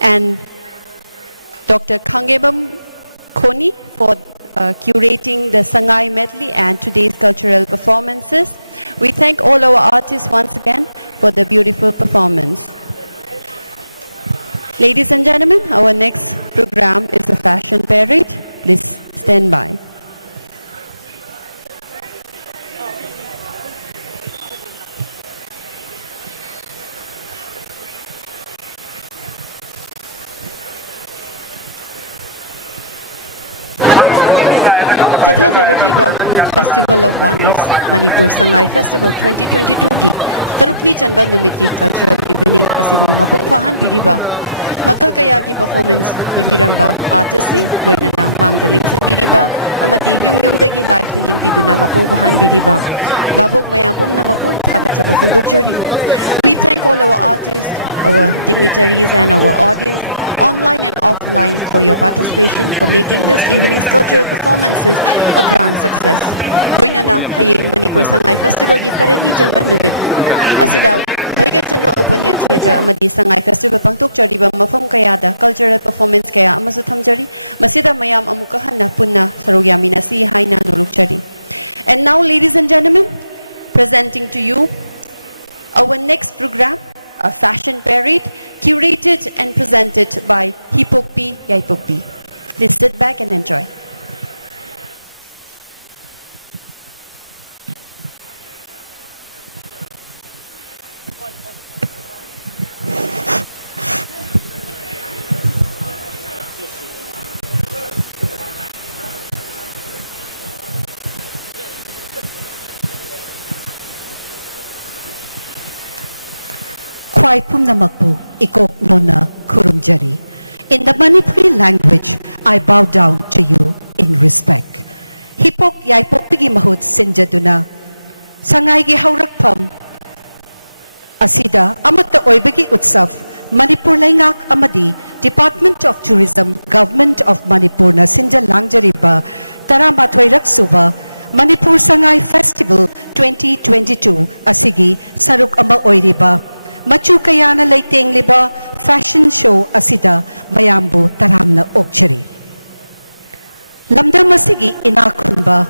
and Dr. Kangjeibung Koni for curating the Sangai medley and today's cultural performances. We thank all our artists once again for the beautiful performance. Ladies and gentlemen, our next program is a fashion parade. Please stand by. Festival of Oneness, Manipur Sangai Festival 2022 gi Tarukni Chanba Numit ki cultural evening asibung mapungpahan biriba makal kaya gi performance bibirangba artist sing loina na mangdaling sin biriba amati yung dagi live ni biduna mapungpahan biriba babok mayapum na mapung thagachaba pudokchari. We thank all our artists, our dignitaries and our audience online and offline for your participation, for making this evening's cultural performances a grand success. Buina na hayeng Manipur Sangai Festival gi tarani chanba numit asida Baiga Chandra Open Air Theatre amadi Sangai Festival pangtokchariba mafam kayada cultural performance kaya amasu thamjari masida mayam amuka hanna punna sarogyami nasi haina nolukchari. And now, ladies and gentlemen, presenting to you our next program, a fashion parade curated and presented by Hipokpi Yaipokpi. Please sit back and enjoy. Kwai Pumnamakpu Ikok Nona Kurumjari. In the Manipuri language, I bow down to you in respect. Hipok Yaipok Pigi Mahut Sinjaduna. Sangai gi Haurakpam. Asida Amata Oibagi Utsav. Manipur Laingak Amadi. Department of Tourism, Government of Manipur na Sinja Langjariba. Taramatwairak Suba. Manipur Sangai Festival 2022. Asigi Saruk Ama Oiriba. Machu kayana layteng liba fashion show asida mayambu taramna okchari. Lamda masigi inakunba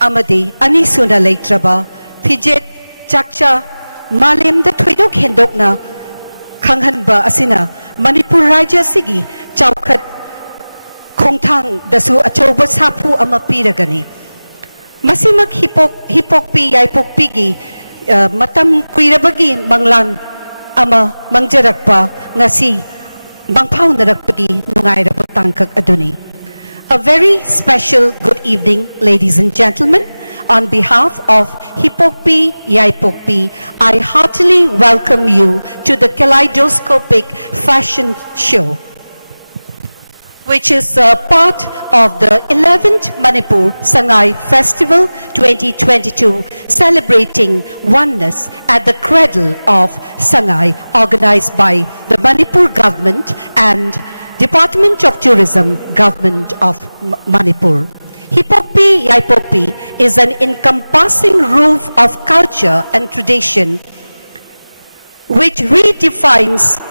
amadi anisuna laytraba fijet chakcha malem da thuidok hendokna khanghanba asina Manipur Raja sigi chawkhat khongthang dasu achauba sapu ama piragani. Masimak hipokpi yaipokpi gi matam kuirabagi manglan ama mangjarakpa ngasi mangpau narakpagi nungairapa tangkak aduni. A very special good evening, ladies and gentlemen. On behalf of Hipokpi Yaipokpi, I heartily welcome you to the kaleidoscopic fashion show, which is part of the 11th Manipur Sangai Festival 2022, celebrating oneness at the cradle of Sangai, organized by the Manipur government and Department of Tourism, Government of Manipur. Hipokpi Yaipokpi is an encompassing roof of culture and tradition which redefines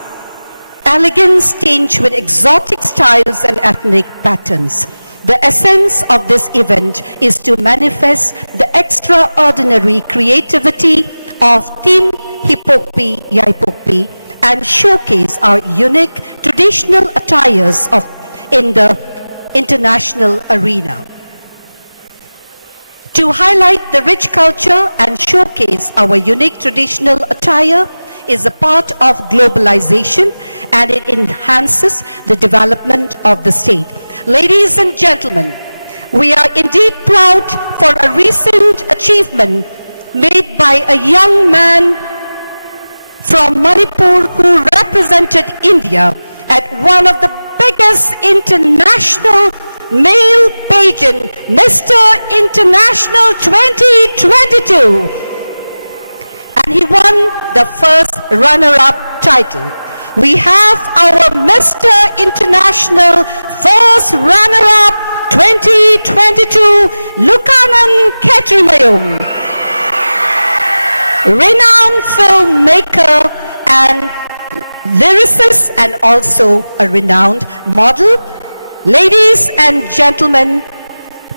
elegance tinged with exotic styles and ethnic patterns. The essence of this event is to manifest the extraordinary creativity of Team Hipokpi Yaipokpi and showcase our unique traditional attires in the international arena. To highlight the rich culture and showcase our unique traditional attire is a part of globalization, and it enhances the development of the state. Ladies and gentlemen, we are indeed proud for a recent achievement made by a young man from Manipur who represented India at one of the biggest international male pageant, Mr. International 2022. and he won the first runner-up title. We have our Mr. International first runner-up 2022, Lukanan Ketrimayung, renowned filmmaker and lyricist and also a renowned model. Ladies and gentlemen,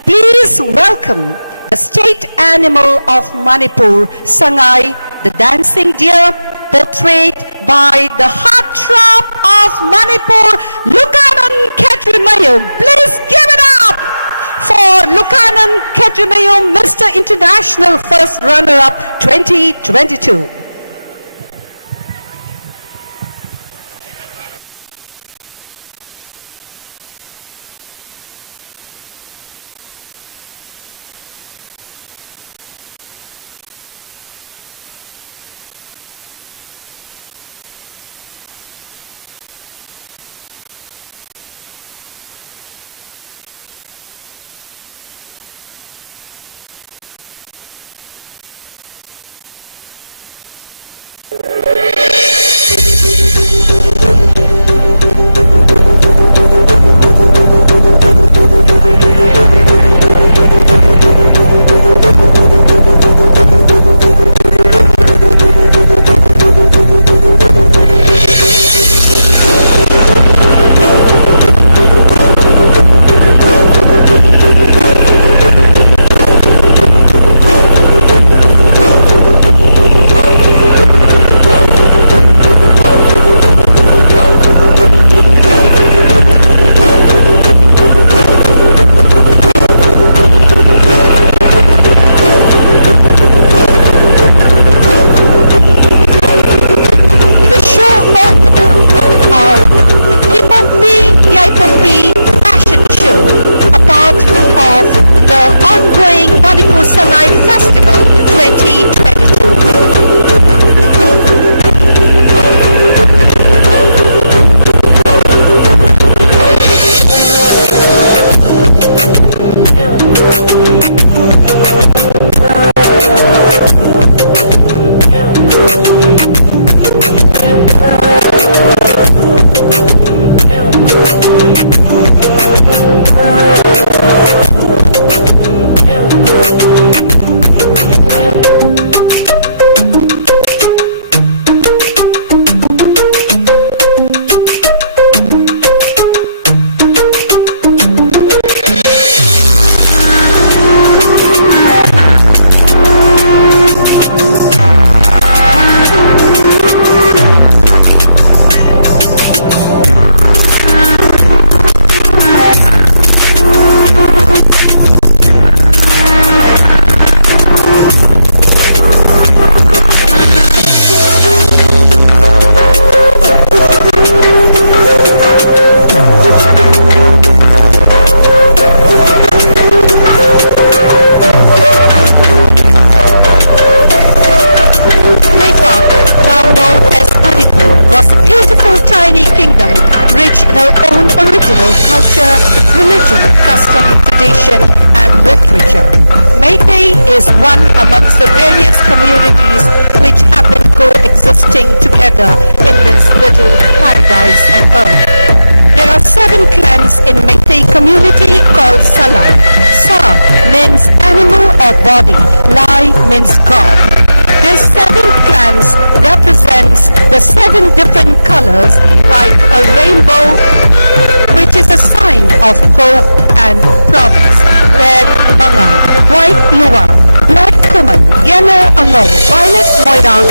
please welcome the state animal of Manipur, Sangai, the dancing deer, portrayed by the heartthrob of Manipur, Lukanan Ketrimayung. Please give it up for Lukanan Ketrimayung, Mr. International First Runner-Up 2022. Sangai Festival 7 different colors like a rainbow, which is a sign of hope and promise. Red mangang, white luwang, black kuman, yellow angong, violet moirang,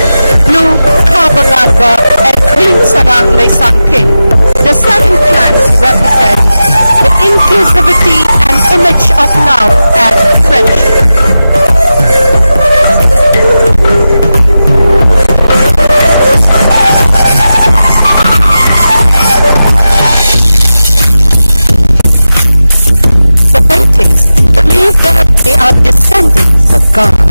blue kabanganga, and green sarang leisangkin. The 7 clans represent the inclusivity and image of love and friendship. They are descendants of God.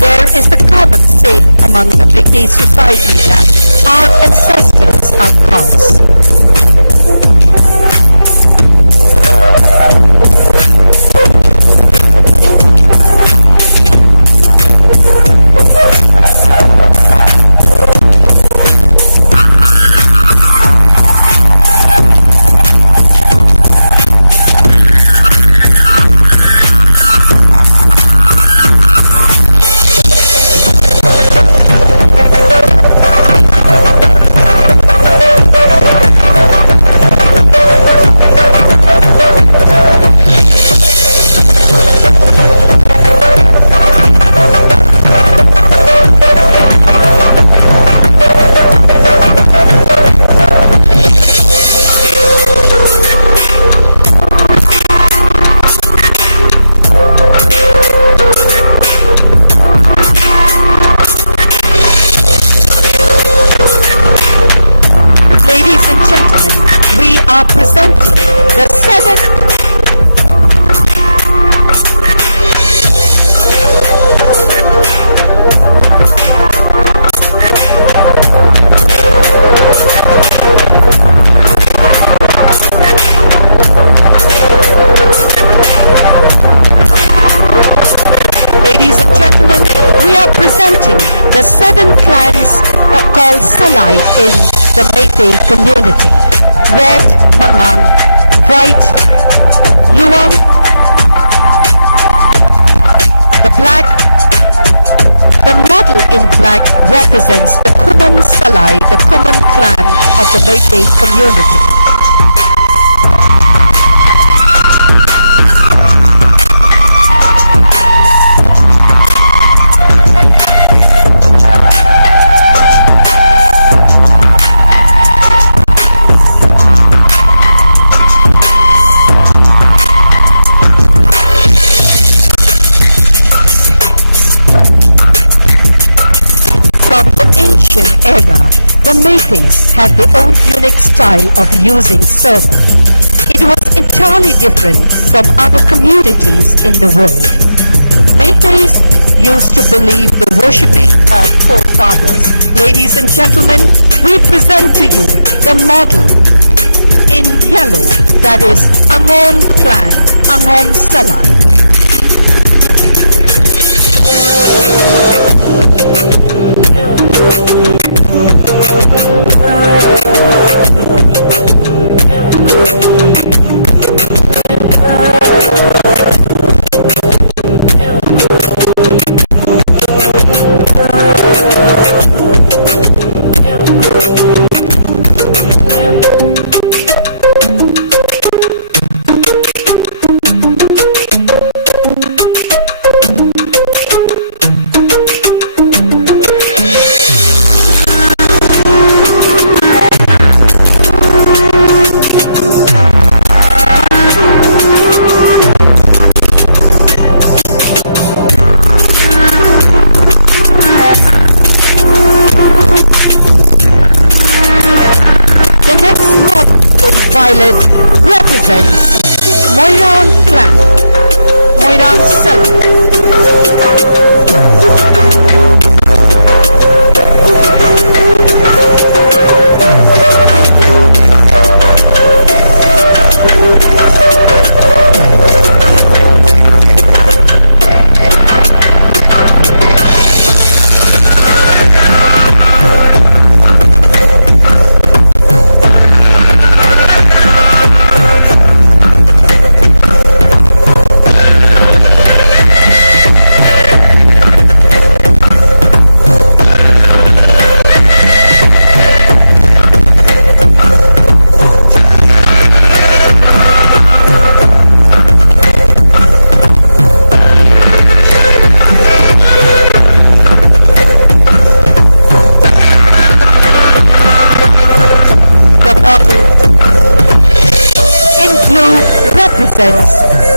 There is a common saying among the Meitei society that our ancestors are gods. 7 clans called Sangai in the Meitei community. Red, Mangang, white, Luang, the black. The model in black represents the Kuman Salai, the Kuman clan of the Meitei community. Era, the Meiteis had their own unique style of using surf. It was entirely different from other communities in the world. Meiteis used to believe the worshipping of forefathers. Ladies and gentlemen, we present to you the model in yellow, that is Angom clan, Angom Salai. Violet represents Moirang clan, Moirang Salai. Represents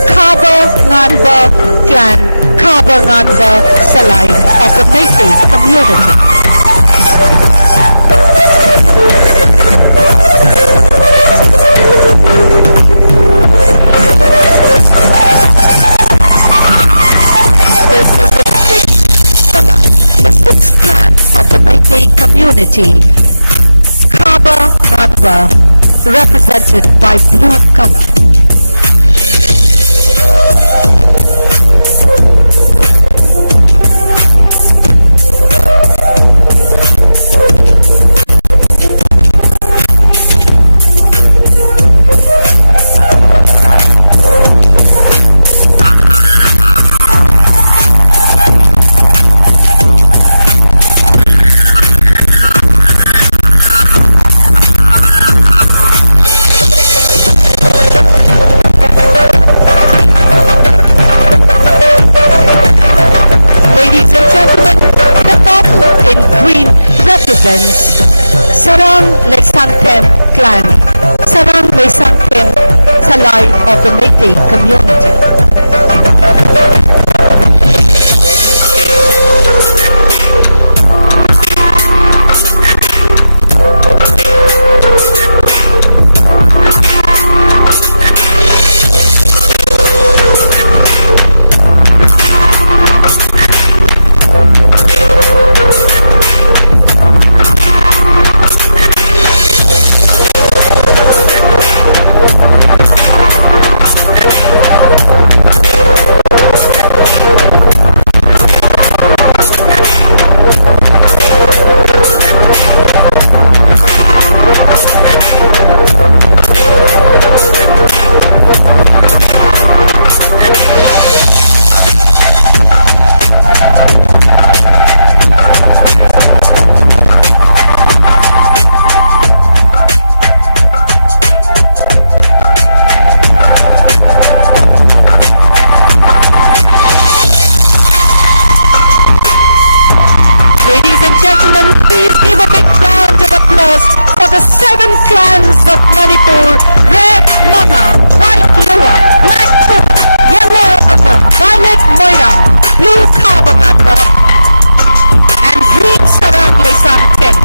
Kaba Nganba clan, Kaba Nganba Salai of the Meitei community. This is the 6th Salai, the 6th clan of the Meitei community. Kaba Nganba, represented by blue color. Sarang Lesangkem clan, Sarang Lesangkem Salai of the Meitei community. first for the 7 clans of Manipur: Red Manga, White Loa, Black Cook, Yellow Upper, Violet Moirang, Blue Kabamata, and Green Sarang Lesang Ten.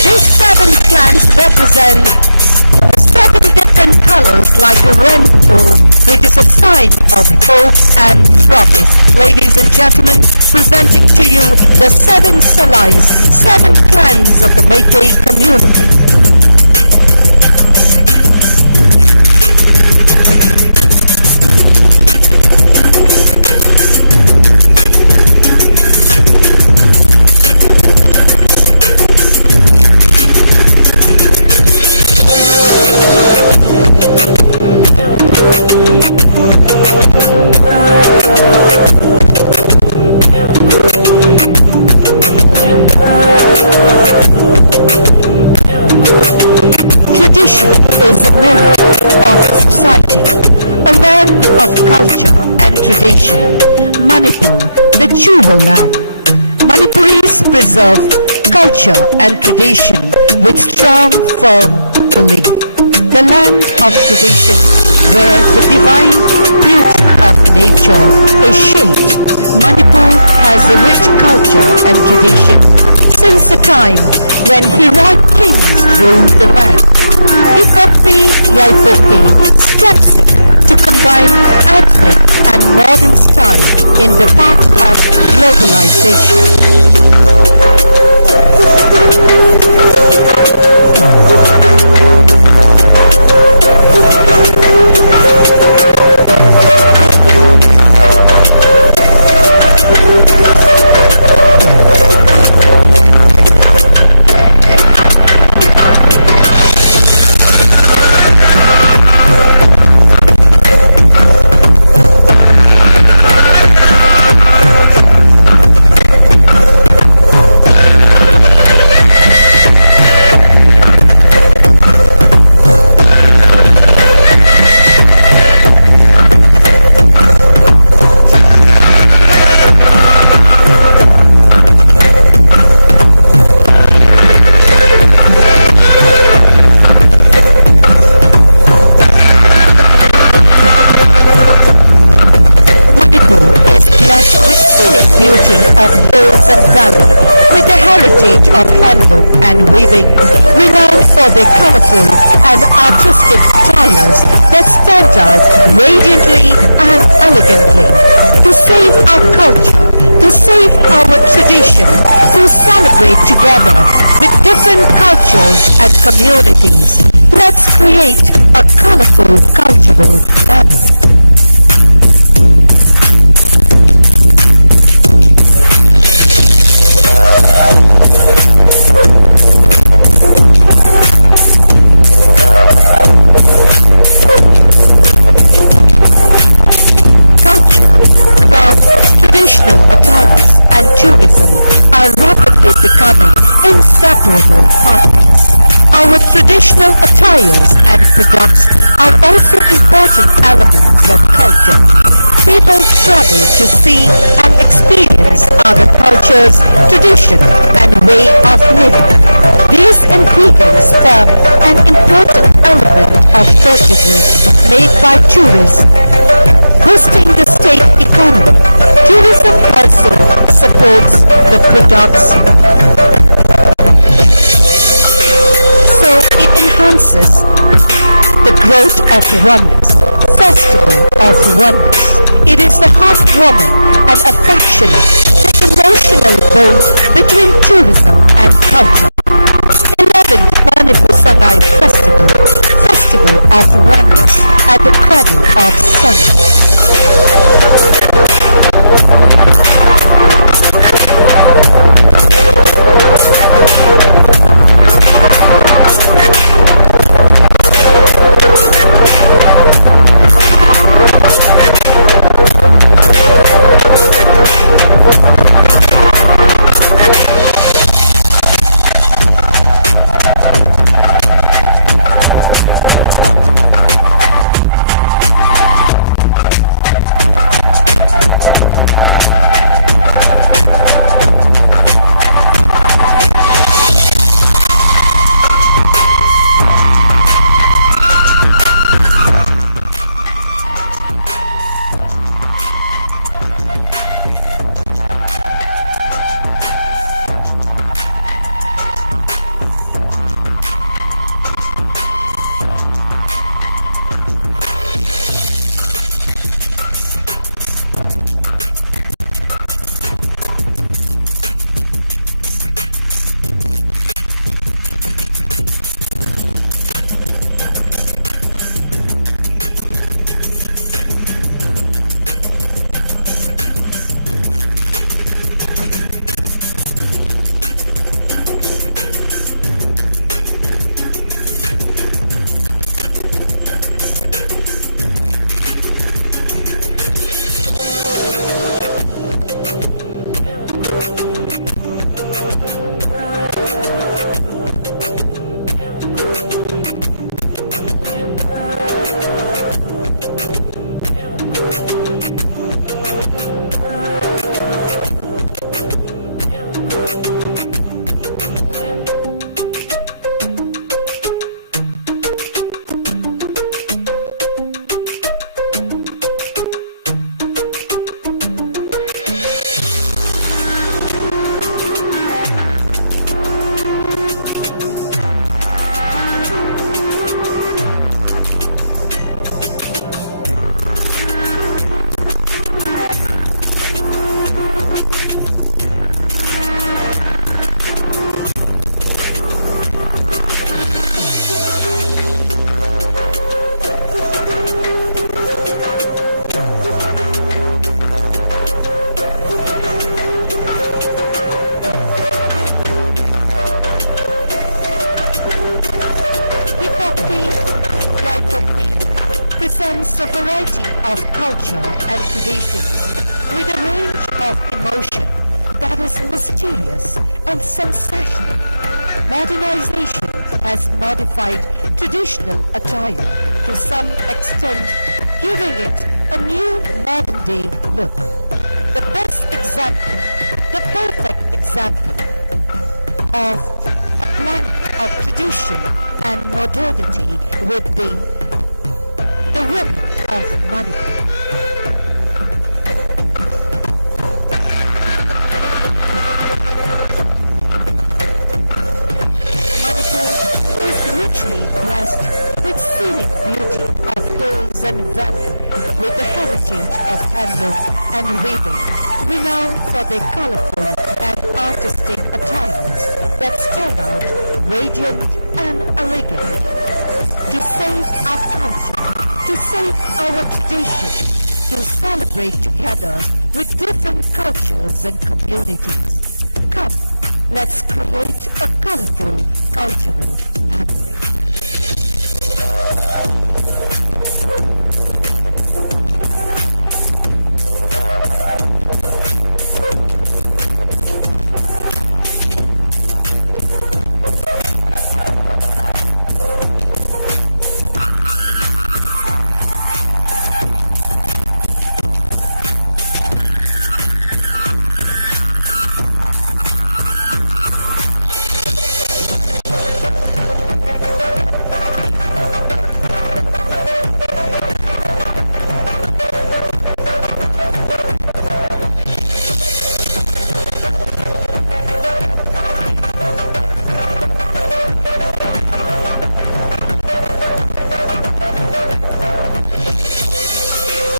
These 7 clans represent 7 different colors like the rainbow, which is a sign of hope and promise. Ladies and gentlemen, presenting to you the 7 Salais, 7 clans of the Meitei community. Tradition is a mirror of society, a land of culture and tradition. Manipur, the jewel land. Manipuris preserve culture and tradition with strong, firm belief. The land of tradition where the divine beauty of nature is shaped. Manipur has a rich culture and tradition since the time when Hirak kings ruled the land. Hipokpi Yaipopi steps in to combine ethnic and modern style in the path of with the heritage of handloom and weaving, renowned for their colorful and artistic attires that stand out radiantly and elegantly. To save our culture, to save our tradition, to celebrate together with different cultures and communities, let's create a colorful cultural memory. Becoming inseparable partners. Our traditional attires and products are also important elements of culture. People travel to see and experience other cultures, tradition, and way of living. These ingredients form an important element of purchases made by tourists, boosting the state economy. Tourism also supports the products, so it enhances the growth of oneness. Festival of Oneness. It is the heartwarming and affectionate, the emotional bond between tourism and culture. 11th Manipur Sangai Festival, Festival of Oneness at the cradle of Sangai. a variety of culture and traditions with a range of emotion that is mysterious and sensational. Modernization has modified traditional attire to some extent, giving it a new modern-day look. The best example, the perfect example of a blend of tradition and modernity would be the women of Manipur. Is richly blessed with scenic beauty of hills and valleys, with the heritage of handloom and weaving, renowned for their colorful and artistic attires that stand out radiant and elegant. To save our culture, to save our tradition, to celebrate together with different cultures and communities. Come, let's create a colorful cultural memory.